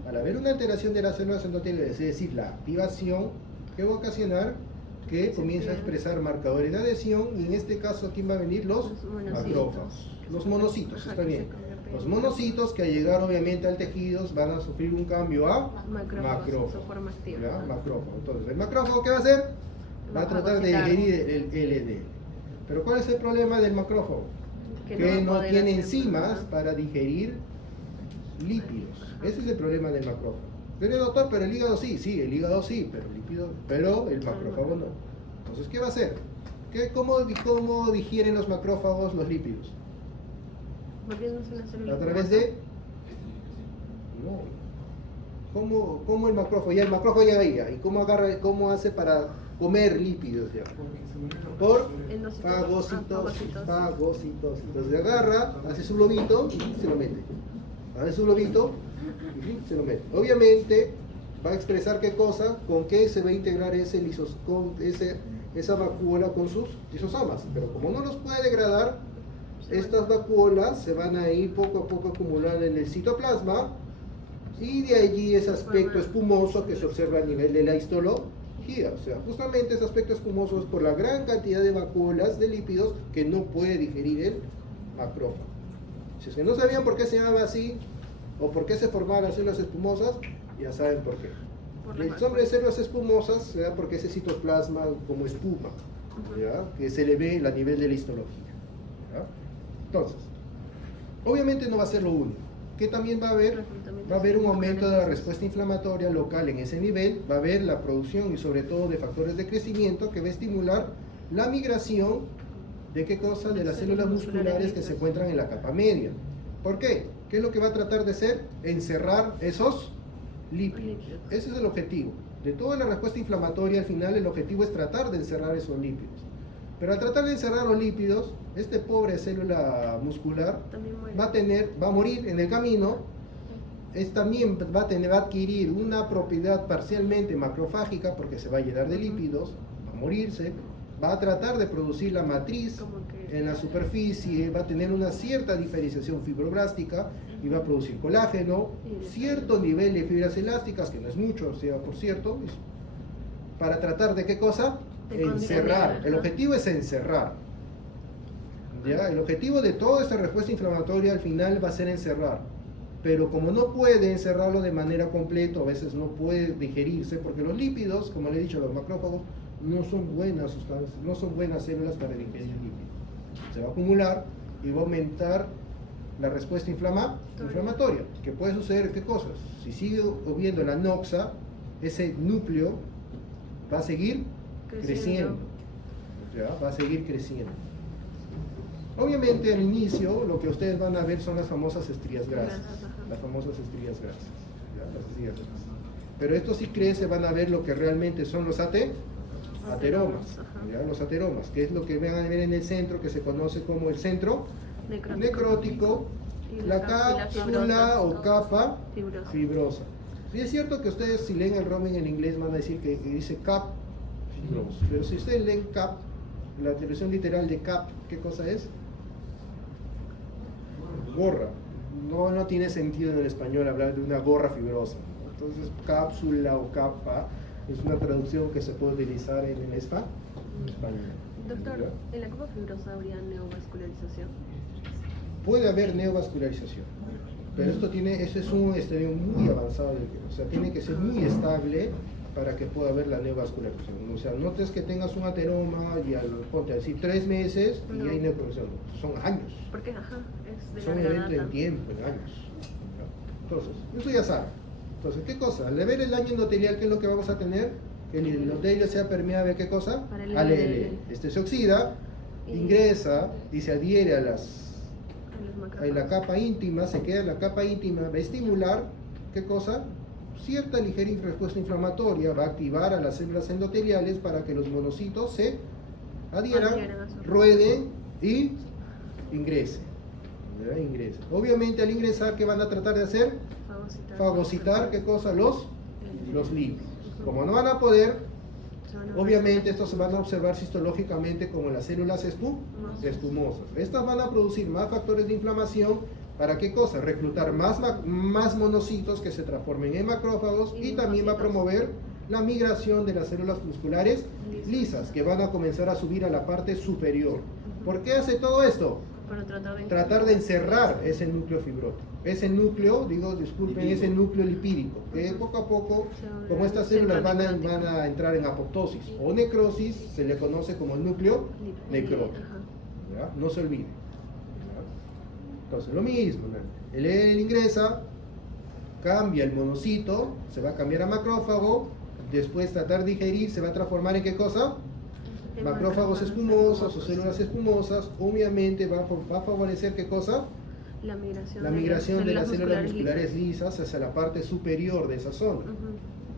Al haber una alteración de las células endoteliales, es decir, la activación, ¿qué va a ocasionar? Que comienza a expresar marcadores de adhesión y en este caso, ¿quién va a venir? Los macrófagos, los monocitos, está bien. Los monocitos que al llegar obviamente al tejido van a sufrir un cambio a macrófago. ¿Ya? Macrófago. Entonces, ¿el macrófago qué va a hacer? Va a tratar de digerir el LDL. Pero ¿cuál es el problema del macrófago? Que no tiene enzimas para digerir lípidos. Ese es el problema del macrófago. Pero doctor, pero el hígado sí, el hígado sí, pero el macrófago no. Entonces, ¿qué va a hacer? ¿Cómo digieren los macrófagos los lípidos? A través de... No. ¿Cómo el macrófago? Ya el macrófago llega ahí. ¿Y cómo hace para comer lípidos? Ya? Por fagocitosis. Entonces agarra, hace su lobito y se lo mete. Hace su lobito y se lo mete. Obviamente va a expresar qué cosa, con qué se va a integrar esa vacuola con sus lisosomas. Pero como no los puede degradar, estas vacuolas se van a ir poco a poco acumulando en el citoplasma y de allí ese aspecto espumoso que se observa a nivel de la histología. O sea, justamente ese aspecto espumoso es por la gran cantidad de vacuolas de lípidos que no puede digerir el macrófago. Si es que no sabían por qué se llamaba así o por qué se formaban las células espumosas, ya saben por qué. El nombre de células espumosas se da porque ese citoplasma como espuma, ¿ya? Que se le ve a nivel de la histología. ¿Ya? Entonces, obviamente no va a ser lo único. ¿Qué también va a haber? Va a haber un aumento de la respuesta inflamatoria local en ese nivel, va a haber la producción y sobre todo de factores de crecimiento que va a estimular la migración de qué cosa, de las células musculares que se encuentran en la capa media. ¿Por qué? ¿Qué es lo que va a tratar de hacer? Encerrar esos lípidos. Ese es el objetivo. De toda la respuesta inflamatoria, al final el objetivo es tratar de encerrar esos lípidos. Pero al tratar de encerrar los lípidos, este pobre célula muscular va a morir en el camino. También va a adquirir una propiedad parcialmente macrofágica porque se va a llenar de lípidos, va a morirse, va a tratar de producir la matriz Como que- en la superficie, va a tener una cierta diferenciación fibroblástica y va a producir colágeno, cierto nivel de fibras elásticas, que no es mucho, o sea, por cierto, para tratar de qué cosa? De Encerrar. contener, El ajá. objetivo es encerrar. ¿Ya? El objetivo de toda esta respuesta inflamatoria al final va a ser encerrar. Pero como no puede encerrarlo de manera completa, a veces no puede digerirse, porque los lípidos, como le he dicho, los macrófagos, no son buenas sustancias, no son buenas células para digerir lípidos. Se va a acumular y va a aumentar la respuesta inflamatoria. ¿Qué puede suceder? ¿Qué cosas? Si sigue habiendo la noxa, ese núcleo va a seguir creciendo. ¿Ya? Va a seguir creciendo. Obviamente al inicio lo que ustedes van a ver son las famosas estrías grasas. Las famosas estrías grasas. ¿Ya? Las estrías grasas. Pero esto sí crece, van a ver lo que realmente son los ateromas. ¿Ya? Los ateromas, que es lo que van a ver en el centro, que se conoce como el centro necrótico, Y la cápsula cápsula fibrosa. o capa Fibrosa. fibrosa. Y es cierto que ustedes si leen el Roman en inglés van a decir que dice cap fibroso, pero si ustedes leen cap, la traducción literal de cap, ¿qué cosa es? Gorra. No tiene sentido en el español hablar de una gorra fibrosa, ¿no? Entonces cápsula o capa es una traducción que se puede utilizar en el español. Doctor, ¿Ya? ¿en la capa fibrosa habría neovascularización? Puede haber neovascularización, pero eso es un estadio muy avanzado, o sea, tiene que ser muy estable para que pueda haber la neovascularización. O sea, no es que tengas un ateroma y ponte a decir 3 meses y No. hay neovascularización, son años, Porque, ajá, es de son larga eventos data. en tiempo, en años. ¿Ya? Entonces, eso ya sabe. Entonces, ¿qué cosa? Al ver el daño endotelial, ¿qué es lo que vamos a tener? Que el endotelio sea permeable, ¿qué cosa? Para el Al LDL. Este se oxida, Y- ingresa y se adhiere a A los en la macrófagos. capa íntima, se queda en la capa íntima, va a estimular, ¿qué cosa? Cierta ligera respuesta inflamatoria, va a activar a las células endoteliales para que los monocitos se adhieran, Adhieran a su- rueden y ingresen. ¿Ya? Ingresen. Obviamente al ingresar, ¿qué van a tratar de hacer? Fagocitar, ¿qué cosa? Los lípidos. Como no van a poder, obviamente estos se van a observar citológicamente como las células espumosas. Estas van a producir más factores de inflamación. ¿Para qué cosa? Reclutar más monocitos que se transformen en macrófagos y también va a promover la migración de las células musculares lisas que van a comenzar a subir a la parte superior. ¿Por qué hace todo esto? Para Tratar de encerrar ese núcleo fibrótico. Ese núcleo, disculpen, ese núcleo lipídico, que poco a poco, como estas células van a entrar en apoptosis o necrosis, se le conoce como el núcleo necrótico. ¿Ya? No se olvide. ¿Ya? Entonces, lo mismo, ¿no? Él ingresa, cambia el monocito, se va a cambiar a macrófago, después tratar de digerir, se va a transformar en ¿qué cosa? Macrófagos espumosos o células espumosas. Obviamente va a favorecer ¿qué cosa? La migración de las células musculares lisas hacia la parte superior de esa zona.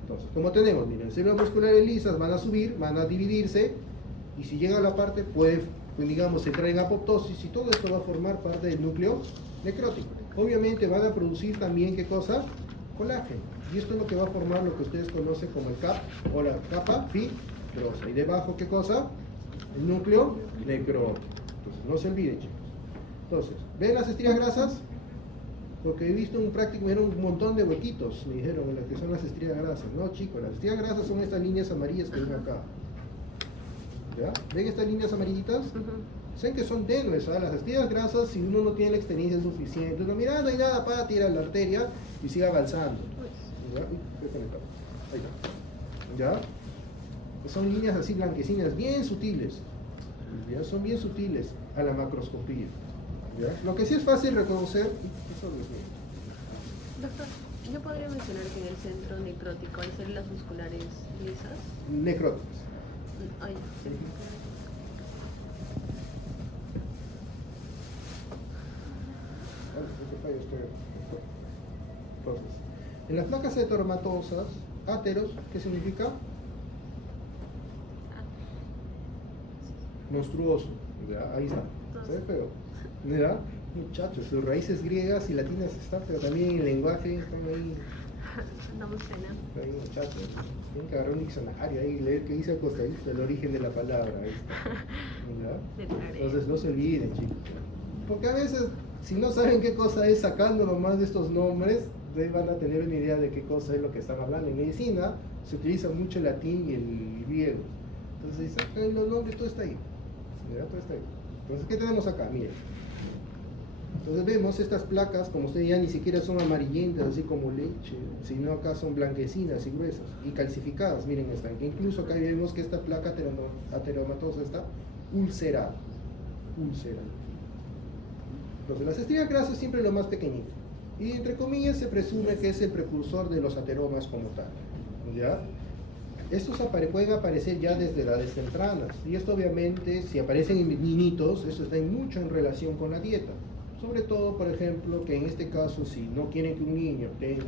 Entonces, como tenemos, miren, células musculares lisas van a subir, van a dividirse, y si llega a la parte, puede, digamos, entrar en apoptosis, y todo esto va a formar parte del núcleo necrótico. Obviamente van a producir también, ¿qué cosa? Colágeno. Y esto es lo que va a formar lo que ustedes conocen como el CAP o la capa fibrosa. Y debajo, ¿qué cosa? El núcleo necrótico. Entonces, no se olviden, chicos. Entonces, ¿ven las estrías grasas? Porque he visto un montón de huequitos, me dijeron, en las que son las estrías grasas. No, chicos, las estrías grasas son estas líneas amarillas que ven acá. ¿Ya? ¿Ven estas líneas amarillitas? Saben que son tenues, ¿sabes? Las estrías grasas, si uno no tiene la experiencia suficiente, uno mira, no hay nada para tirar la arteria y sigue avanzando. ¿Ya? Uy, estoy conectado. Ahí está. ¿Ya? Son líneas así blanquecinas, bien sutiles. ¿Ya? Son bien sutiles a la macroscopía. ¿Ya? Lo que sí es fácil reconocer. Doctor, ¿yo podría mencionar que en el centro necrótico hay células musculares lisas? Necróticas. Ay, sí. Entonces, en las placas heteromatosas, áteros, ¿qué significa? Monstruoso. ¿Ya? Ahí está. Se ve feo. ¿Ya? Muchachos, sus raíces griegas y latinas están, pero también el lenguaje están ahí Damos cena. Hay muchachos, tienen que agarrar un diccionario ahí y leer qué dice el costadito, el origen de la palabra. Ahí está. ¿Ya? De tarea. Entonces no se olviden, chicos. Porque a veces, si no saben qué cosa es, sacando nomás de estos nombres, ustedes van a tener una idea de qué cosa es lo que están hablando. En medicina se utiliza mucho el latín y el griego. Entonces, sacan los nombres, todo está ahí. ¿Ya? Todo está ahí. Entonces, ¿qué tenemos acá? Miren. Entonces vemos estas placas, como ustedes ya ni siquiera son amarillentas, así como leche, sino acá son blanquecinas y gruesas, y calcificadas, miren esta, que incluso acá vemos que esta placa ateromatosa está ulcerada. Entonces las estrías grasas siempre lo más pequeñito, y entre comillas se presume que es el precursor de los ateromas como tal, ¿ya? Estos pueden aparecer ya desde edades tempranas, y esto obviamente, si aparecen en niñitos, eso está mucho en relación con la dieta. Sobre todo, por ejemplo, que en este caso, si no quieren que un niño tenga,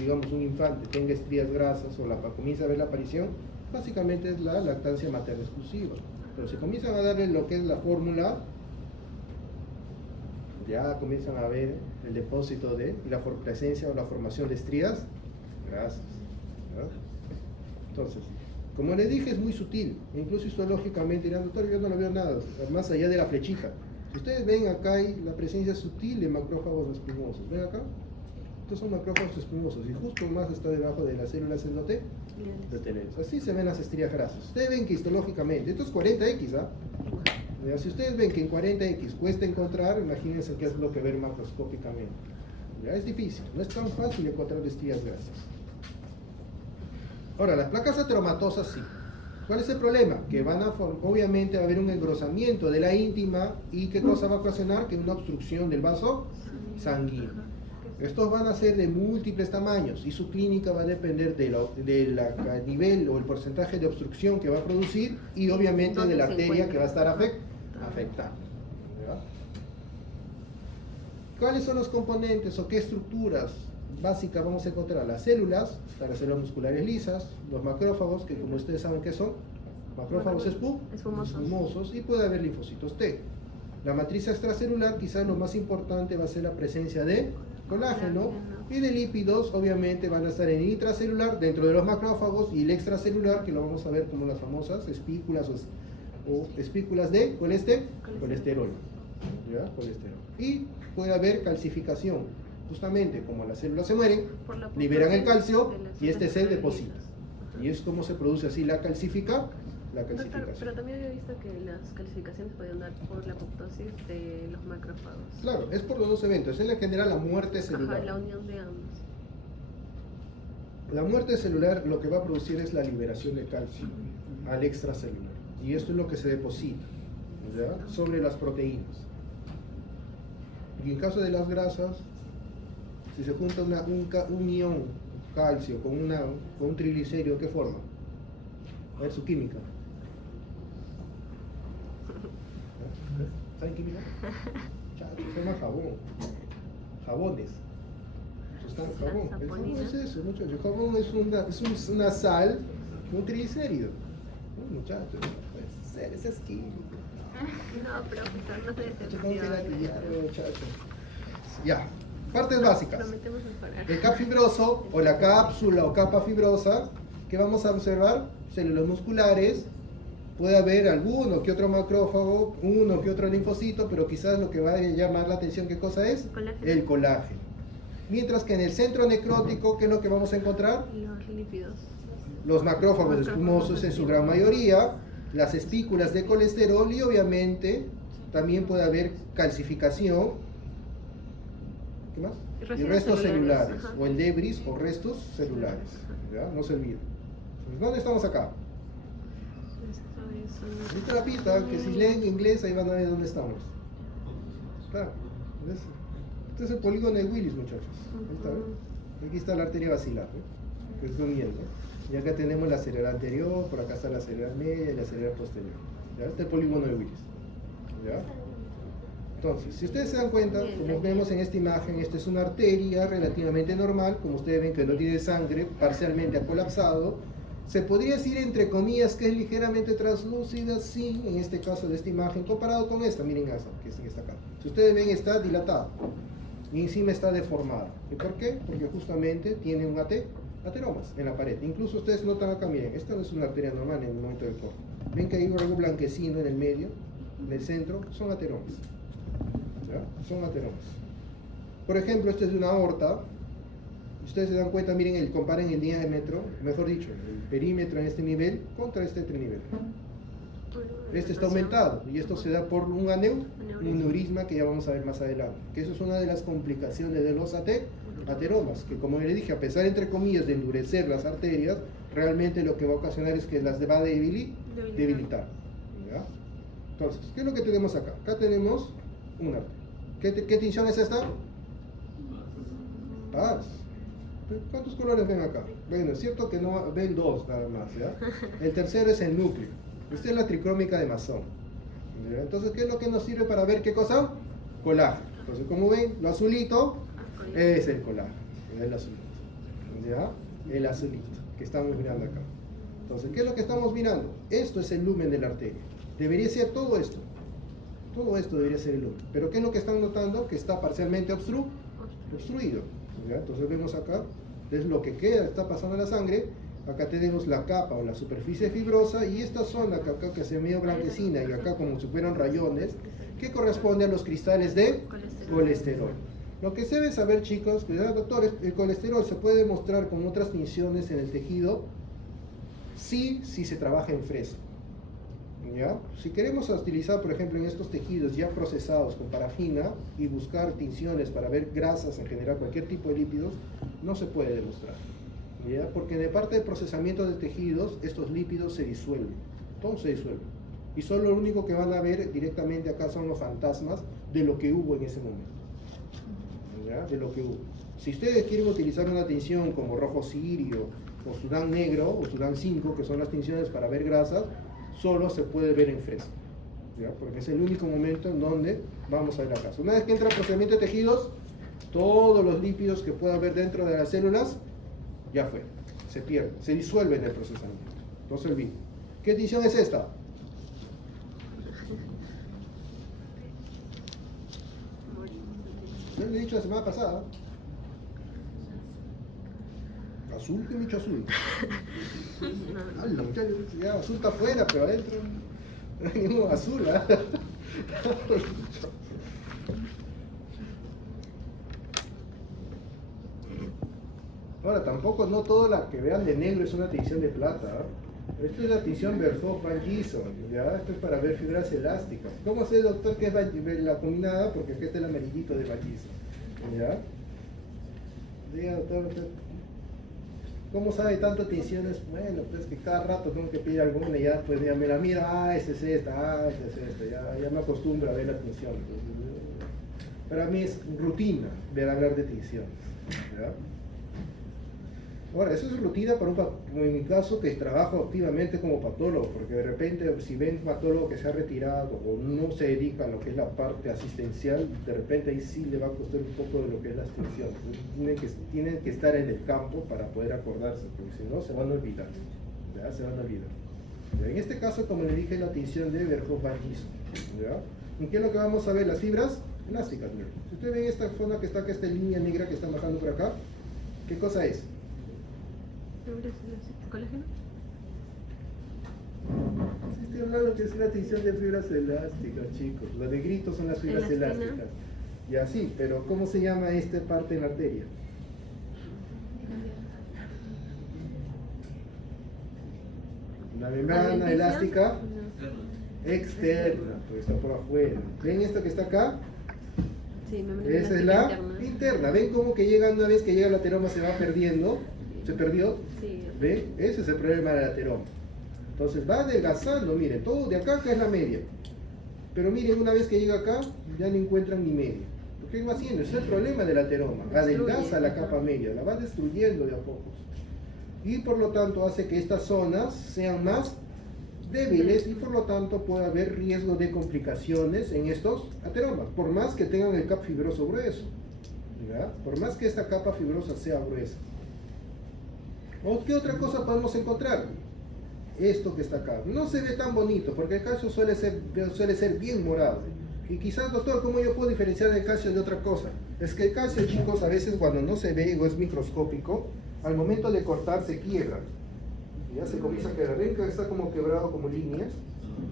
digamos un infante, tenga estrías grasas o comienza a ver la aparición, básicamente es la lactancia materna exclusiva. Pero si comienzan a darle lo que es la fórmula, ya comienzan a ver el depósito de y la presencia o la formación de estrías grasas, ¿verdad? Entonces, como les dije, es muy sutil, incluso histológicamente dirán, doctor, yo no lo veo nada, más allá de la flechita. Si ustedes ven acá hay la presencia sutil de macrófagos espumosos. ¿Ven acá? Estos son macrófagos espumosos y justo más está debajo de las células endoteliales. Así se ven las estrías grasas. Ustedes ven que histológicamente, esto es 40X, ¿ah? Si ustedes ven que en 40X cuesta encontrar, imagínense qué es lo que ver macroscópicamente. Ya es difícil, no es tan fácil encontrar estrías grasas. Ahora, las placas ateromatosas sí. ¿Cuál es el problema? Que obviamente va a haber un engrosamiento de la íntima y ¿qué cosa va a ocasionar? Que una obstrucción del vaso sanguíneo. Estos van a ser de múltiples tamaños y su clínica va a depender del nivel o el porcentaje de obstrucción que va a producir y obviamente de la arteria que va a estar afectada. ¿Verdad? ¿Cuáles son los componentes o qué estructuras básicas vamos a encontrar? Las células musculares lisas, los macrófagos, que como ustedes saben que son, macrófagos espumosos, y puede haber linfocitos T. La matriz extracelular, quizás lo más importante va a ser la presencia de colágeno, y de lípidos, obviamente van a estar en el intracelular, dentro de los macrófagos, y el extracelular, que lo vamos a ver como las famosas espículas o espículas de colesterol. ¿Ya? Colesterol. Y puede haber calcificación. Justamente como las células se mueren, liberan el calcio y este se deposita. Y es como se produce así la calcificación. Pero también había visto que las calcificaciones podían dar por la apoptosis de los macrófagos. Claro, es por los dos eventos. En general la muerte celular. Ajá, la unión de ambos. La muerte celular lo que va a producir es la liberación de calcio al extracelular. Y esto es lo que se deposita, ¿ya? Sobre las proteínas. Y en caso de las grasas, si se junta un ion calcio con un triglicérido, ¿qué forma? A ver su química. ¿Saben química? Se llama jabón. Jabones. Está en jabón. ¿Cómo es eso, muchachos? El jabón es una sal, un triglicérido. Muchachos, ese es químico. No, profesor, no se decepcione. Muchachos. Ya. Partes básicas. Prometemos mejorar. El cap fibroso o la cápsula o capa fibrosa, que vamos a observar, células musculares, puede haber alguno que otro macrófago, uno que otro linfocito, pero quizás lo que va a llamar la atención, ¿qué cosa es? El colágeno. Mientras que en el centro necrótico, ¿qué es lo que vamos a encontrar? Los lípidos. Los macrófagos espumosos en su gran mayoría, las espículas de colesterol y obviamente también puede haber calcificación. ¿Qué más? Y restos celulares, o el debris o restos celulares. ¿Ya? No se olviden. ¿Dónde estamos acá? Esta es la pista, que si leen inglés ahí van a ver dónde estamos. Claro. Este es el polígono de Willis, muchachos. Ahí está, ¿ven? Aquí está la arteria basilar, ¿no? Que es uniendo. Y acá tenemos la cerebral anterior, por acá está la cerebral media y la cerebral posterior. ¿Ya? Este es el polígono de Willis. ¿Ya? Entonces, si ustedes se dan cuenta, como vemos en esta imagen, esta es una arteria relativamente normal, como ustedes ven que no tiene sangre, parcialmente ha colapsado. Se podría decir, entre comillas, que es ligeramente translúcida, sí, en este caso de esta imagen, comparado con esta, miren esa, que es esta acá. Si ustedes ven, está dilatada. y encima está deformado. ¿Y por qué? Porque justamente tiene un ateromas en la pared. Incluso ustedes notan acá, miren, esta no es una arteria normal en el momento del corte. Ven que hay algo blanquecino en el medio, en el centro, son ateromas. ¿Ya? Son ateromas. Por ejemplo, este es de una aorta. Ustedes se dan cuenta, miren, comparen el diámetro, mejor dicho, el perímetro en este nivel contra este otro nivel. Este está aumentado y esto se da por un aneurisma que ya vamos a ver más adelante. Que eso es una de las complicaciones de los ateromas, que como le dije, a pesar entre comillas de endurecer las arterias, realmente lo que va a ocasionar es que las va a debilitar. ¿Ya? Entonces, ¿qué es lo que tenemos acá? Acá tenemos una arteria. ¿Qué tinción es esta? Paz. ¿Cuántos colores ven acá? Bueno, es cierto que no ven dos nada más, ¿ya? El tercero es el núcleo. Esta es la tricrómica de Masón. ¿Ya? Entonces, ¿qué es lo que nos sirve para ver qué cosa? Colágeno. Entonces, como ven, lo azulito es el colágeno, el azulito. ¿Ya? El azulito, que estamos mirando acá. Entonces, ¿qué es lo que estamos mirando? Esto es el lumen de la arteria. Debería ser todo esto. Todo esto debería ser el lumen. Pero ¿qué es lo que están notando? Que está parcialmente obstruido. ¿Ya? Entonces vemos acá, es lo que queda, está pasando en la sangre. Acá tenemos la capa o la superficie fibrosa y esta zona acá que se medio blanquecina y acá como si fueran rayones, que corresponde a los cristales de colesterol. Lo que se debe saber, chicos, cuidado doctores, el colesterol se puede demostrar con otras tinciones en el tejido si se trabaja en fresco. ¿Ya? Si queremos utilizar, por ejemplo, en estos tejidos ya procesados con parafina y buscar tinciones para ver grasas en general, cualquier tipo de lípidos, no se puede demostrar. ¿Ya? Porque en la parte de procesamiento de tejidos, estos lípidos se disuelven, todo se disuelve. Y solo lo único que van a ver directamente acá son los fantasmas de lo que hubo en ese momento. ¿Ya? De lo que hubo. Si ustedes quieren utilizar una tinción como rojo sirio, o Sudán negro, o Sudán 5, que son las tinciones para ver grasas, solo se puede ver en fresco. ¿Ya? Porque es el único momento en donde vamos a ver la grasa. Una vez que entra el procesamiento de tejidos, todos los lípidos que pueda haber dentro de las células, ya fue, se pierde, se disuelve en el procesamiento. Entonces olviden. ¿Qué tinción es esta? Yo le he dicho la semana pasada. Azul, ¿qué me he dicho azul? Muchachos, ya azul está afuera, pero adentro no hay azul, ¿ah? Ahora, tampoco no toda la que vean de negro es una tinción de plata. ¿Eh? Esto es la tinción Verhoeven Gison, ¿ya? Esto es para ver fibras elásticas. ¿Cómo sé, doctor, que es la combinada? Porque aquí está el amarillito de Van Gison, ¿ya? Diga, doctor, ¿cómo sabe tantas tinciones? Bueno, pues que cada rato tengo que pedir alguna y ya, pues ya me la mira, esa es esta, esa es esta, ya me acostumbro a ver la tinción. Entonces, para mí es rutina ver hablar de tinciones, ¿ya? Ahora, eso es rutina para en mi caso, que trabajo activamente como patólogo, porque de repente si ven un patólogo que se ha retirado o no se dedica a lo que es la parte asistencial, de repente ahí sí le va a costar un poco de lo que es la extensión. Tienen que estar en el campo para poder acordarse, porque si no se van a olvidar. ¿Ya? Se van a olvidar. En este caso, como le dije, la tinción de Verhoeven-Gison. ¿Y qué es lo que vamos a ver? Las fibras elásticas. Miren. Si ustedes ven esta zona que está acá, esta línea negra que está bajando por acá, ¿qué cosa es? ¿Colágeno? Estoy hablando que es una tinción de fibras elásticas, chicos. Los negritos son las fibras elásticas. Y así, pero ¿cómo se llama esta parte en la arteria? La membrana elástica externa, porque está por afuera. ¿Ven esto que está acá? Sí, membrana esa es la interna. ¿Ven cómo que llega una vez que llega el ateroma se va perdiendo? ¿Se perdió? Sí. ¿Ve? Ese es el problema del ateroma. Entonces va adelgazando, miren, todo de acá es la media. Pero miren, una vez que llega acá, ya no encuentran ni media. ¿Qué va haciendo? Ese es el problema del ateroma. Adelgaza la capa media, la va destruyendo de a pocos. Y por lo tanto hace que estas zonas sean más débiles y por lo tanto puede haber riesgo de complicaciones en estos ateromas, por más que tengan el cap fibroso grueso. ¿Ya? Por más que esta capa fibrosa sea gruesa. ¿O qué otra cosa podemos encontrar? Esto que está acá. No se ve tan bonito porque el calcio suele ser bien morado. Y quizás, doctor, ¿cómo yo puedo diferenciar el calcio de otra cosa? Es que el calcio, chicos, a veces cuando no se ve o es microscópico, al momento de cortar se quiebra. Ya se comienza a quebrar. Ven que está como quebrado, como líneas.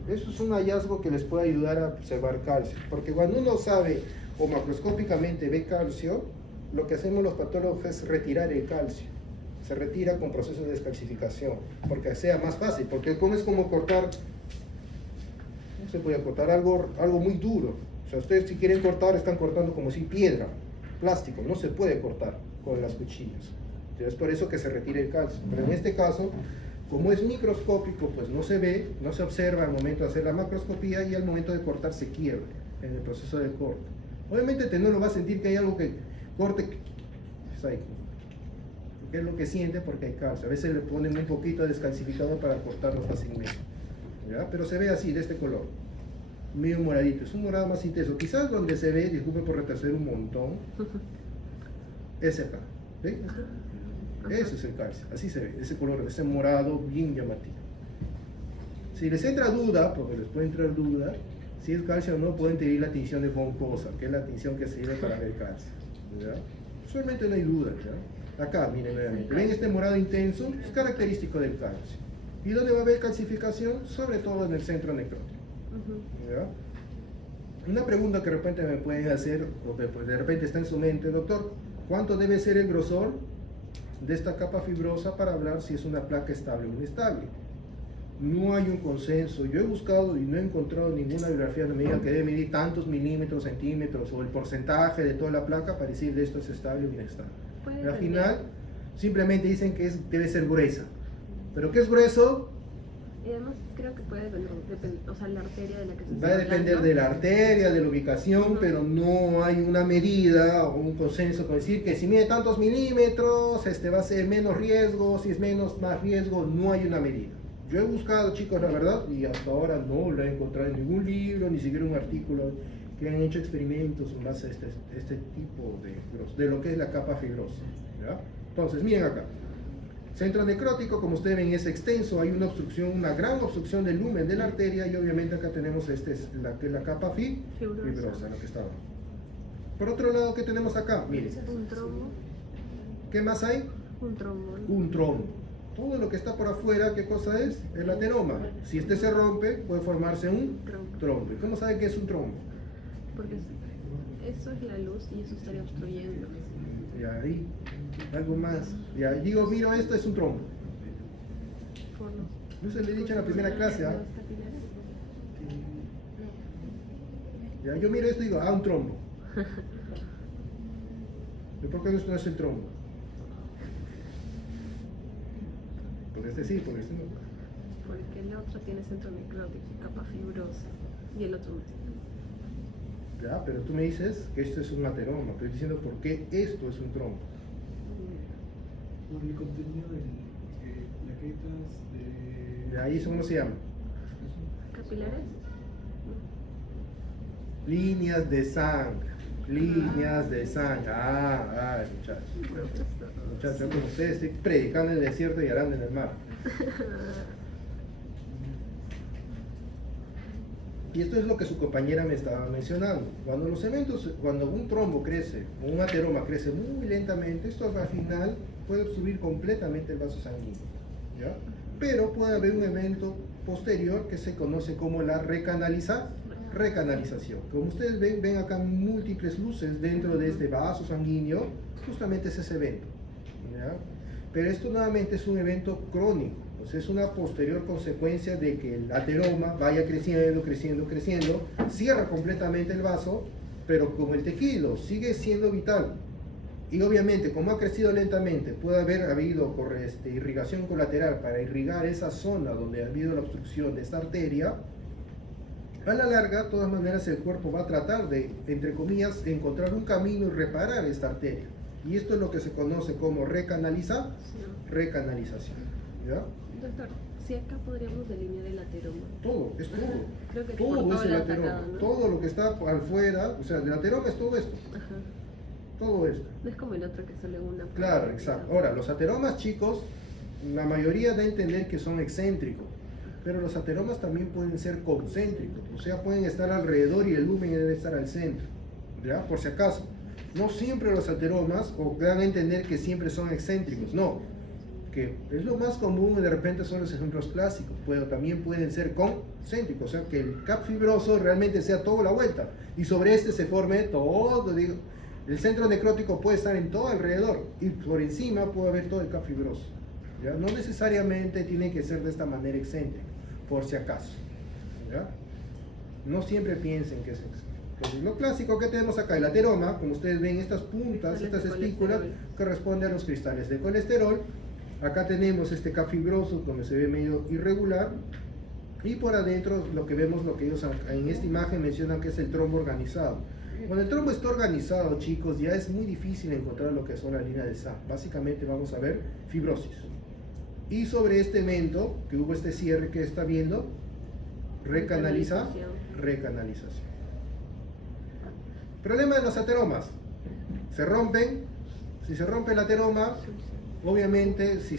Eso es un hallazgo que les puede ayudar a observar calcio. Porque cuando uno sabe o macroscópicamente ve calcio, lo que hacemos los patólogos es retirar el calcio. Se retira con procesos de descalcificación, porque sea más fácil. Porque como es como cortar, no se puede cortar algo muy duro. O sea, ustedes si quieren cortar, están cortando como si piedra, plástico. No se puede cortar con las cuchillas. Es por eso que se retira el calcio. Pero en este caso, como es microscópico, pues no se ve, no se observa al momento de hacer la macroscopía y al momento de cortar se quiebra en el proceso de corte. Obviamente usted no lo va a sentir que hay algo que corte, que es lo que siente porque hay calcio. A veces le ponen un poquito de descalcificador para cortarlo fácilmente. ¿Ya? Pero se ve así, de este color, medio moradito, es un morado más intenso. Quizás donde se ve, disculpe por retroceder un montón, es acá. ¿Ven? Eso es el calcio, así se ve, ese color, ese morado bien llamativo. Si les entra duda, porque les puede entrar duda, si es calcio o no, pueden tener la tinción de von Cosa, que es la tinción que sirve para ver calcio. ¿Ya? Usualmente no hay duda. ¿Ya? Acá, miren nuevamente, ven este morado intenso, es característico del calcio. ¿Y dónde va a haber calcificación? Sobre todo en el centro necrótico. ¿Ya? Una pregunta que de repente me pueden hacer, o de repente está en su mente, doctor, ¿cuánto debe ser el grosor de esta capa fibrosa para hablar si es una placa estable o inestable? No hay un consenso. Yo he buscado y no he encontrado ninguna bibliografía que me diga que debe medir tantos milímetros, centímetros o el porcentaje de toda la placa para decir de esto es estable o inestable. Al final simplemente dicen que debe ser gruesa. ¿Pero qué es grueso? Y además creo que puede depender, o sea, la arteria de la que se Va a depender de la arteria, de la ubicación, pero no hay una medida o un consenso con decir que si mide tantos milímetros, va a ser menos riesgo, si es más riesgo, no hay una medida. Yo he buscado, chicos, la verdad, y hasta ahora no lo he encontrado en ningún libro, ni siquiera un artículo que han hecho experimentos en base a este tipo de lo que es la capa fibrosa. ¿Ya? Entonces, miren acá. Centro necrótico, como ustedes ven, es extenso, hay una obstrucción, una gran obstrucción del lumen de la arteria y obviamente acá tenemos la capa fibrosa, lo que está abajo. Por otro lado, ¿qué tenemos acá? Miren. Un trombo. ¿Qué más hay? Un trombo. Un trombo. Todo lo que está por afuera, ¿qué cosa es? El ateroma. Si este se rompe, puede formarse un trombo. ¿Y cómo sabe que es un trombo? Porque eso es la luz y eso estaría obstruyendo. Y ahí, algo más. Ya digo, miro, esto es un trombo. Yo se lo he dicho en la primera clase. ¿Ah? Ya, yo miro esto y digo, un trombo. ¿Y por qué esto no es el trombo? Porque este sí, porque este no. Porque el otro tiene centro necrótico, capa fibrosa, y el otro no tiene. Ya, pero tú me dices que esto es un ateroma. Estoy diciendo por qué esto es un trombo. Por el contenido de plaquetas de... ¿Y ahí eso cómo se llama? ¿Capilares? Líneas de sangre. Líneas de sangre. Muchachos. Muchachos, como ustedes, estoy predicando en el desierto y arando en el mar. Y esto es lo que su compañera me estaba mencionando. Cuando un trombo crece, o un ateroma crece muy lentamente, esto al final puede obstruir completamente el vaso sanguíneo. ¿Ya? Pero puede haber un evento posterior que se conoce como la recanalización. Como ustedes ven acá múltiples luces dentro de este vaso sanguíneo, justamente es ese evento. ¿Ya? Pero esto nuevamente es un evento crónico. Es una posterior consecuencia de que el ateroma vaya creciendo, cierra completamente el vaso, pero como el tejido sigue siendo vital, y obviamente como ha crecido lentamente, puede haber habido irrigación colateral para irrigar esa zona donde ha habido la obstrucción de esta arteria, a la larga, de todas maneras, el cuerpo va a tratar de, entre comillas, encontrar un camino y reparar esta arteria. Y esto es lo que se conoce como recanalización. ¿Ya? Doctor, si acá podríamos delinear el ateroma. Todo, es todo. Creo que todo es el ateroma. atacado, ¿no? Todo lo que está afuera, o sea, el ateroma es todo esto. Ajá. Todo esto. No es como el otro que sale una. Claro, exacto. Ahora, los ateromas, chicos, la mayoría da a entender que son excéntricos. pero los ateromas también pueden ser concéntricos, o sea, pueden estar alrededor y el lumen debe estar al centro, ¿ya? Por si acaso. No siempre los ateromas, o dan a entender que siempre son excéntricos, no. Que es lo más común y de repente son los ejemplos clásicos, pero también pueden ser concéntricos, o sea, que el cap fibroso realmente sea toda la vuelta y sobre este se forme todo, digo, el centro necrótico puede estar en todo alrededor y por encima puede haber todo el cap fibroso, ¿ya? No necesariamente tiene que ser de esta manera excéntrica, por si acaso, ¿ya? No siempre piensen que es excéntrico. Entonces, lo clásico que tenemos acá, el ateroma, como ustedes ven, estas puntas, estas espículas, corresponden a los cristales de colesterol. Acá tenemos este cap fibroso, donde se ve medio irregular, y por adentro lo que vemos, lo que ellos en esta imagen mencionan que es el trombo organizado. Cuando el trombo está organizado, chicos, ya es muy difícil encontrar lo que son las líneas de SAM. Básicamente vamos a ver fibrosis. Y sobre este evento, que hubo este cierre que está viendo, recanalización. Problema de los ateromas. Se rompen. Si se rompe el ateroma, obviamente, si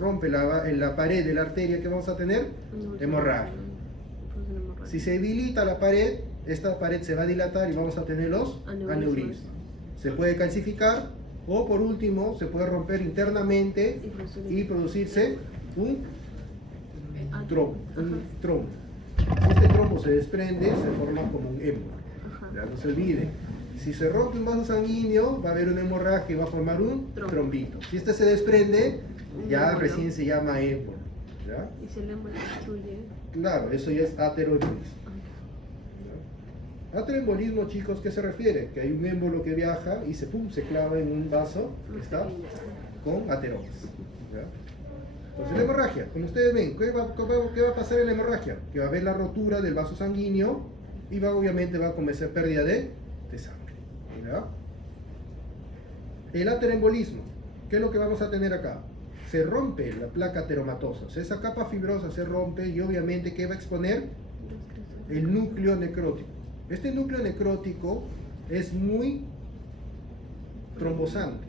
rompe la pared de la arteria, que vamos a tener? Hemorragia. Si se debilita la pared, esta pared se va a dilatar y vamos a tener los aneurismas. Se puede calcificar o por último se puede romper internamente y producirse un trombo. Si este trombo se desprende, se forma como un émbolo. Ya no se olvide. Si se rompe un vaso sanguíneo, va a haber una hemorragia y va a formar un trombito. Si este se desprende, ya recién se llama émbolo. ¿Ya? ¿Y si el émbolo destruye? Claro, eso ya es ateroembolismo. Ateroembolismo, chicos, ¿qué se refiere? Que hay un émbolo que viaja y se clava en un vaso que está con ateromas. ¿Ya? Entonces la hemorragia, como ustedes ven, ¿qué va a pasar en la hemorragia? Que va a haber la rotura del vaso sanguíneo y obviamente va a comenzar pérdida de sangre. ¿Ya? El ateroembolismo, ¿qué es lo que vamos a tener acá? Se rompe la placa ateromatosa, o sea, esa capa fibrosa se rompe y obviamente ¿qué va a exponer? El núcleo necrótico. Este núcleo necrótico es muy trombosante,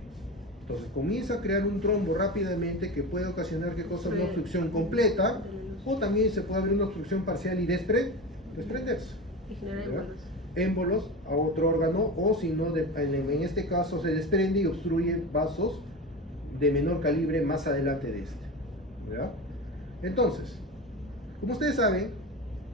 entonces comienza a crear un trombo rápidamente que puede ocasionar ¿qué cosa? Una obstrucción completa, o también se puede abrir una obstrucción parcial y desprenderse. Y genera émbolos a otro órgano, o si no, en este caso se desprende y obstruye vasos de menor calibre más adelante de este. ¿Ya? Entonces, como ustedes saben,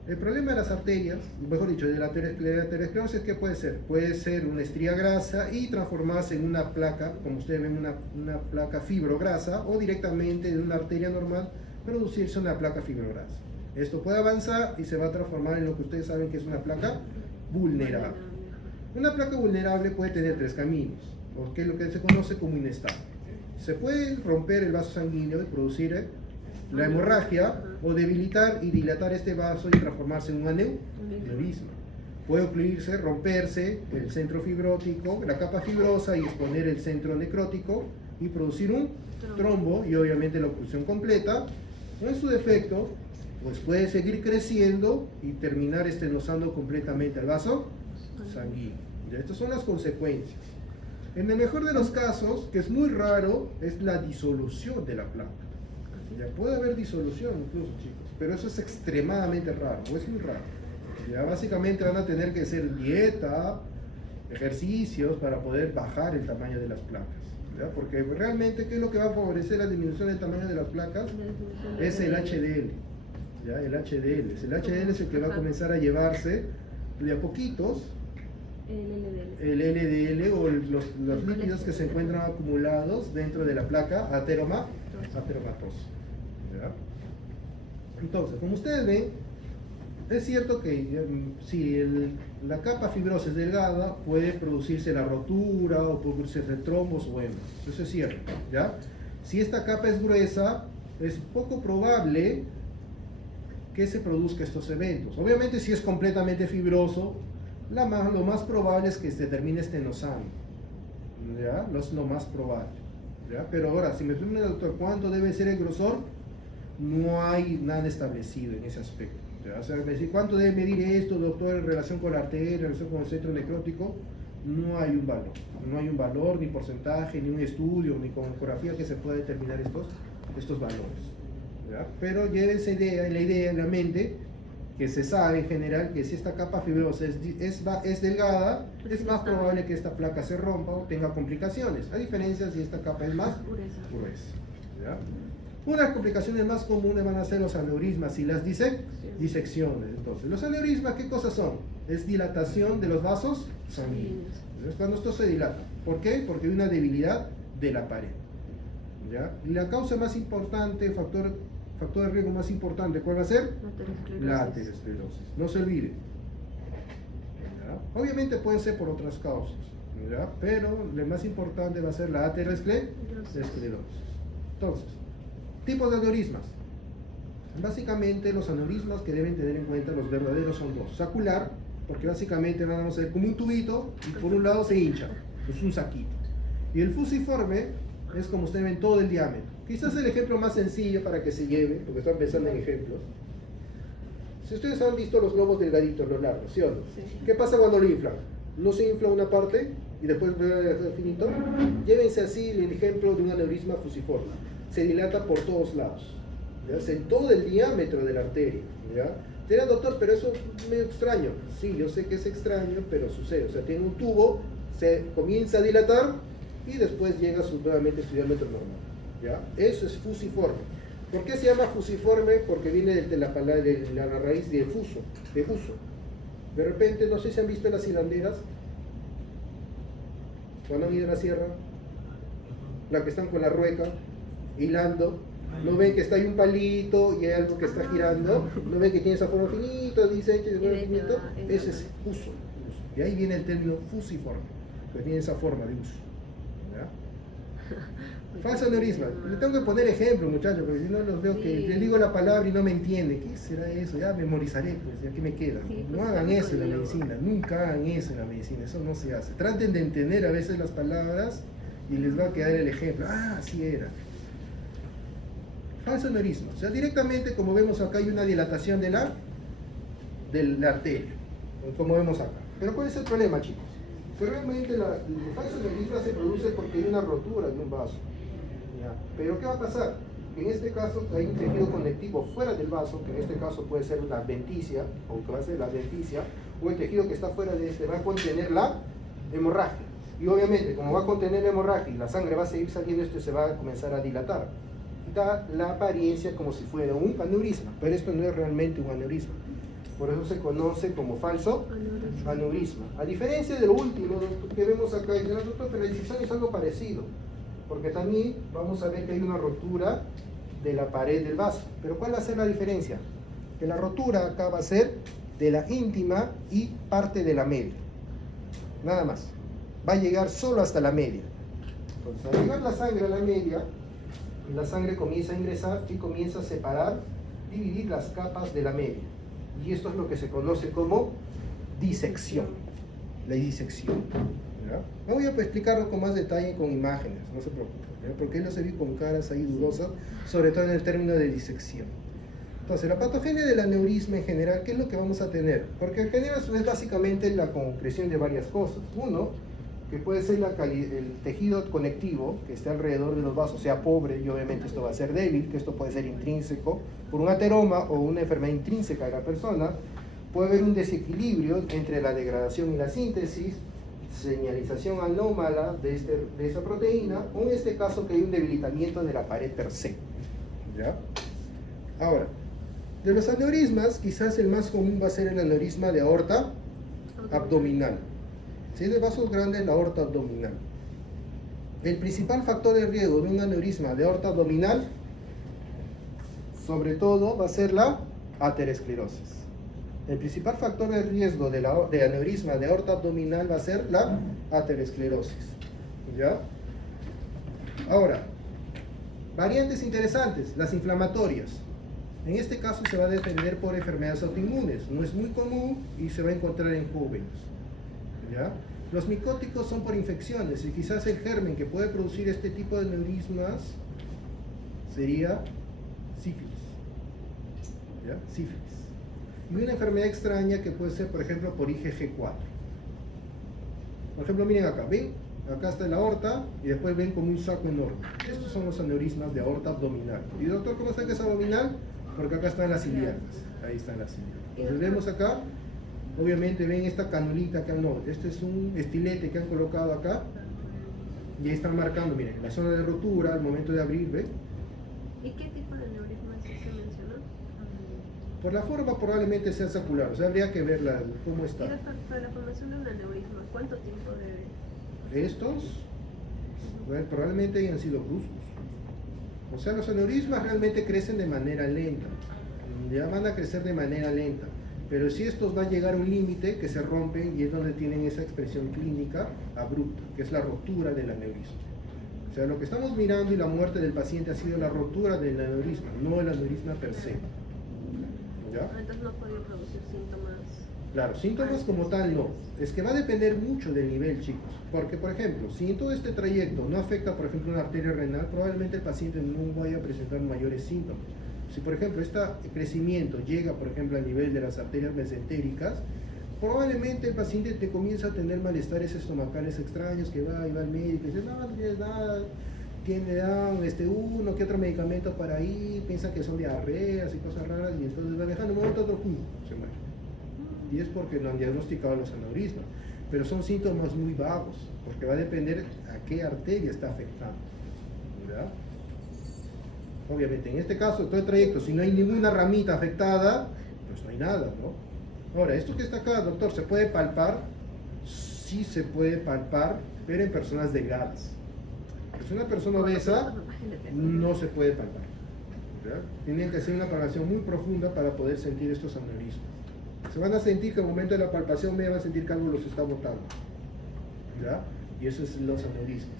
el problema de las arterias, mejor dicho, de la aterosclerosis, ¿qué puede ser? Puede ser una estría grasa y transformarse en una placa, como ustedes ven, una placa fibrograsa, o directamente de una arteria normal producirse una placa fibrograsa. Esto puede avanzar y se va a transformar en lo que ustedes saben que es una placa vulnerable. Una placa vulnerable puede tener tres caminos, que es lo que se conoce como inestable. Se puede romper el vaso sanguíneo y producir la hemorragia, o debilitar y dilatar este vaso y transformarse en un aneurisma. Puede ocluirse, romperse el centro fibrótico, la capa fibrosa, y exponer el centro necrótico y producir un trombo y obviamente la oclusión completa. O en su defecto, pues puede seguir creciendo y terminar estenosando completamente el vaso sanguíneo. Y estas son las consecuencias. En el mejor de los casos, que es muy raro, es la disolución de la placa. Ya puede haber disolución incluso, chicos, pero eso es extremadamente raro, o es muy raro. Ya básicamente van a tener que hacer dieta, ejercicios para poder bajar el tamaño de las placas. ¿Ya? Porque realmente, ¿qué es lo que va a favorecer la disminución del tamaño de las placas? Es el HDL. ¿Ya? El HDL es el que va a comenzar a llevarse de a poquitos el LDL o los lípidos que se encuentran acumulados dentro de la placa ateromatosa. ¿Ya? Entonces, como ustedes ven, es cierto que si la capa fibrosa es delgada, puede producirse la rotura o producirse trombos o émbolos. Eso es cierto. ¿Ya? Si esta capa es gruesa, es poco probable que se produzca estos eventos. Obviamente, si es completamente fibroso, lo más probable es que se termine estenosando. ¿Ya? No es lo más probable. ¿Ya? Pero ahora, si me pregunta el doctor cuánto debe ser el grosor, no hay nada establecido en ese aspecto. ¿Ya? O sea, me dice, ¿cuánto debe medir esto, doctor, en relación con la arteria, en relación con el centro necrótico? No hay un valor. No hay un valor, ni porcentaje, ni un estudio, ni con ecografía que se pueda determinar estos valores. ¿ya? Pero llévense la idea en la mente que se sabe en general que si esta capa fibrosa es delgada, es más probable que esta placa se rompa o tenga complicaciones, a diferencia si esta capa es más gruesa. ¿Ya? Unas complicaciones más comunes van a ser los aneurismas y las disecciones. Entonces, los aneurismas, ¿qué cosas son? Es dilatación de los vasos sanguíneos. Es cuando esto se dilata. ¿Por qué? Porque hay una debilidad de la pared. ¿Ya? Y la causa más importante, factor de riesgo más importante, ¿cuál va a ser? La aterosclerosis. No se olvide. ¿Ya? Obviamente pueden ser por otras causas, ¿ya? Pero lo más importante va a ser la aterosclerosis. Entonces, tipos de aneurismas. Básicamente los aneurismas que deben tener en cuenta los verdaderos son dos. Sacular, porque básicamente vamos a ver como un tubito y por un lado se hincha, es un saquito. Y el fusiforme es como ustedes ven todo el diámetro. Quizás el ejemplo más sencillo para que se lleve, porque están pensando en ejemplos. Si ustedes han visto los globos delgaditos, los largos, ¿sí o no? Sí. ¿Qué pasa cuando lo inflan? ¿No se infla una parte y después el finito? Llévense así el ejemplo de un aneurisma fusiforme. Se dilata por todos lados, ¿ya? En todo el diámetro de la arteria, ¿ya? Dirá, doctor, pero eso es medio extraño. Sí, yo sé que es extraño, pero sucede. O sea, tiene un tubo, se comienza a dilatar y después llega nuevamente a su diámetro normal, ¿ya? Eso es fusiforme. ¿Por qué se llama fusiforme? Porque viene de la palabra, de la raíz de fuso, de fuso. De repente, no sé si han visto las hilanderas, cuando han ido a la sierra, la que están con la rueca, hilando, ¿no ven que está ahí un palito y hay algo que está girando? ¿No ven que tiene esa forma finita, dice que finito? Ese es fuso. Y ahí viene el término fusiforme, que tiene esa forma de uso. ¿Ya? Falso aneurisma. Le tengo que poner ejemplos, muchachos, porque si no los veo que le digo la palabra y no me entiende. ¿Qué será eso? Ya memorizaré, pues, ya que me queda. Sí, no pues, hagan eso en la medicina, nunca hagan eso en la medicina, eso no se hace. Traten de entender a veces las palabras y les va a quedar el ejemplo. Ah, así era. Falso aneurisma. O sea, directamente, como vemos acá, hay una dilatación de la arteria, como vemos acá. Pero ¿cuál es el problema, chicos? Que realmente el falso aneurisma se produce porque hay una rotura de un vaso. ¿Ya? Pero ¿qué va a pasar? En este caso hay un tejido conectivo fuera del vaso, que en este caso puede ser la adventicia, o que va a ser la adventicia, o el tejido que está fuera de este va a contener la hemorragia. Y obviamente, como va a contener la hemorragia y la sangre va a seguir saliendo, esto se va a comenzar a dilatar. Da la apariencia como si fuera un aneurisma, pero esto no es realmente un aneurisma. Por eso se conoce como falso aneurisma. A diferencia de lo último que vemos acá, pero la decisión es algo parecido, porque también vamos a ver que hay una rotura de la pared del vaso. Pero ¿cuál va a ser la diferencia? Que la rotura acá va a ser de la íntima y parte de la media. Nada más. Va a llegar solo hasta la media. Entonces, al llegar la sangre a la media, la sangre comienza a ingresar y comienza a separar, dividir las capas de la media. Y esto es lo que se conoce como disección. La disección. ¿Ya? No voy a explicarlo con más detalle con imágenes, no se preocupen, ¿ya? Porque él lo se ve con caras ahí dudosas, sobre todo en el término de disección. Entonces, la patogenia del aneurisma en general, ¿qué es lo que vamos a tener? Porque en general es básicamente la concreción de varias cosas. Uno, que puede ser el tejido conectivo que esté alrededor de los vasos, sea pobre, y obviamente esto va a ser débil, que esto puede ser intrínseco, por un ateroma o una enfermedad intrínseca de la persona. Puede haber un desequilibrio entre la degradación y la síntesis, señalización anómala de esa proteína, o en este caso que hay un debilitamiento de la pared per se. ¿Ya? Ahora, de los aneurismas, quizás el más común va a ser el aneurisma de aorta abdominal. Si es de vasos grandes, la aorta abdominal. El principal factor de riesgo de un aneurisma de aorta abdominal, sobre todo, va a ser la aterosclerosis. El principal factor de riesgo de aneurisma de aorta abdominal va a ser la aterosclerosis. ¿Ya? Ahora, variantes interesantes, las inflamatorias. En este caso se va a defender por enfermedades autoinmunes. No es muy común y se va a encontrar en jóvenes. ¿Ya? Los micóticos son por infecciones y quizás el germen que puede producir este tipo de aneurismas sería sífilis. ¿Ya? Sífilis. Y una enfermedad extraña que puede ser, por ejemplo, por IgG4. Por ejemplo, miren acá, ¿ven? acá está la aorta y después ven como un saco enorme. Estos son los aneurismas de aorta abdominal. ¿Y doctor, cómo sabe que es abdominal? Porque acá están las ilíacas. Ahí están las ilíacas. Entonces vemos acá, obviamente ven esta canulita acá, no, este es un estilete que han colocado acá y ahí están marcando, miren, la zona de rotura al momento de abrir, ¿ve? ¿Y qué tipo de aneurisma se mencionó? Por la forma probablemente sea sacular, o sea, habría que verla cómo Y está. para la formación de un aneurisma, ¿cuánto tiempo debe? Estos bueno, probablemente hayan sido bruscos. O sea, los aneurismas realmente crecen de manera lenta. Ya van a crecer de manera lenta. Pero si estos van a llegar a un límite que se rompen y es donde tienen esa expresión clínica abrupta, que es la rotura del aneurisma. O sea, lo que estamos mirando y la muerte del paciente ha sido la rotura del aneurisma, no el aneurisma per se. ¿Ya? Entonces no podría producir síntomas. Claro, síntomas como tal no. Es que va a depender mucho del nivel, chicos. Porque, por ejemplo, si en todo este trayecto no afecta, por ejemplo, una arteria renal, probablemente el paciente no vaya a presentar mayores síntomas. Si, por ejemplo, este crecimiento llega, por ejemplo, al nivel de las arterias mesentéricas, probablemente el paciente te comienza a tener malestares estomacales extraños, que va y va al médico y dice, no, no tienes nada, tiene uno que otro medicamento para ahí, piensa que son diarreas y cosas raras, y entonces va dejando un momento a otro, ¡pum!, se muere. Y es porque no han diagnosticado los aneurismas. Pero son síntomas muy vagos, porque va a depender a qué arteria está afectando. ¿Verdad? Obviamente, en este caso, todo el trayecto, si no hay ninguna ramita afectada, pues no hay nada, ¿no? Ahora, esto que está acá, doctor, ¿se puede palpar? Sí se puede palpar, pero en personas delgadas. Si una persona obesa, no se puede palpar. ¿Verdad? Tienen que hacer una palpación muy profunda para poder sentir estos aneurismas. Se van a sentir que al momento de la palpación me van a sentir que algo los está botando. ¿Ya? Y eso es los aneurismas.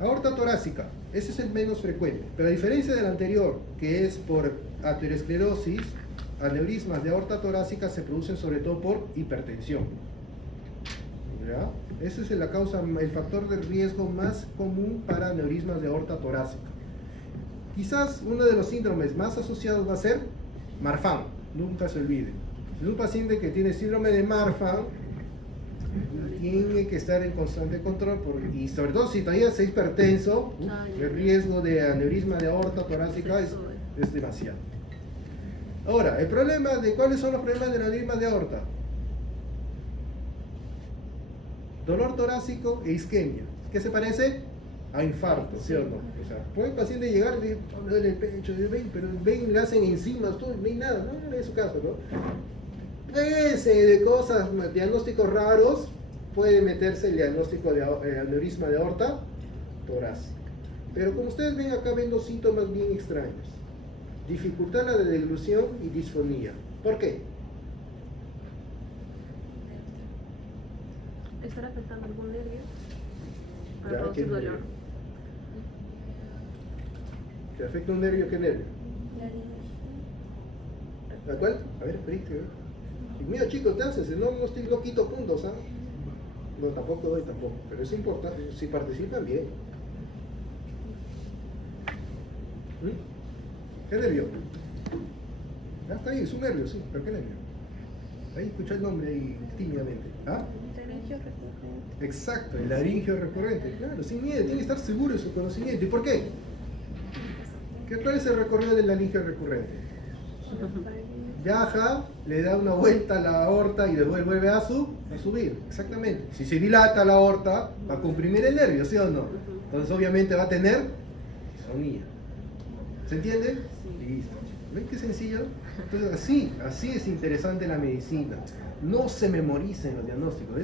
Aorta torácica, ese es el menos frecuente, pero a diferencia del anterior, que es por aterosclerosis, aneurismas de aorta torácica se producen sobre todo por hipertensión. ¿Ya? Ese es la causa, el factor de riesgo más común para aneurismas de aorta torácica. Quizás uno de los síndromes más asociados va a ser Marfan, nunca se olvide. Si es un paciente que tiene síndrome de Marfan, tiene que estar en constante control y sobre todo si todavía es hipertenso, el riesgo de aneurisma de aorta torácica es demasiado. Ahora, el problema de ¿cuáles son los problemas del aneurisma de aorta? Dolor torácico e isquemia. ¿Qué se parece? A infarto, ¿sí o no? O sea, puede el paciente llegar y decir, oh, me duele el pecho, pero ven, le hacen enzimas, todo, no hay nada, no es su caso, ¿no? De cosas, diagnósticos raros, puede meterse el diagnóstico de aneurisma de aorta torácica. Pero como ustedes ven acá, ven dos síntomas bien extraños. Dificultad en la deglución y disfonía. ¿Por qué? ¿Estará afectando algún nervio? Ya, Para producir ¿qué dolor. nervio? ¿Te afecta un nervio? ¿Qué nervio? ¿La cuál? A ver, espérate. Y mira, chicos, te haces, no estoy loquito puntos, ¿ah? No, tampoco doy, tampoco. Pero es importante, si participan bien. ¿Qué nervio? Ya está ahí, es un nervio, sí, pero ¿qué nervio? Ahí escucha el nombre ahí tímidamente. ¿Ah? Laringio recurrente. Exacto, el laringio recurrente. Claro, sin miedo, tiene que estar seguro de su conocimiento. ¿Y por qué? ¿Cuál es el recorrido del laringio recurrente? Viaja, le da una vuelta a la aorta y después vuelve a subir. Exactamente. Si se dilata la aorta, va a comprimir el nervio, ¿sí o no? Entonces obviamente va a tener disfonía. ¿Se entiende? Listo. ¿Ven qué sencillo? Entonces así es interesante la medicina. No se memoricen los diagnósticos.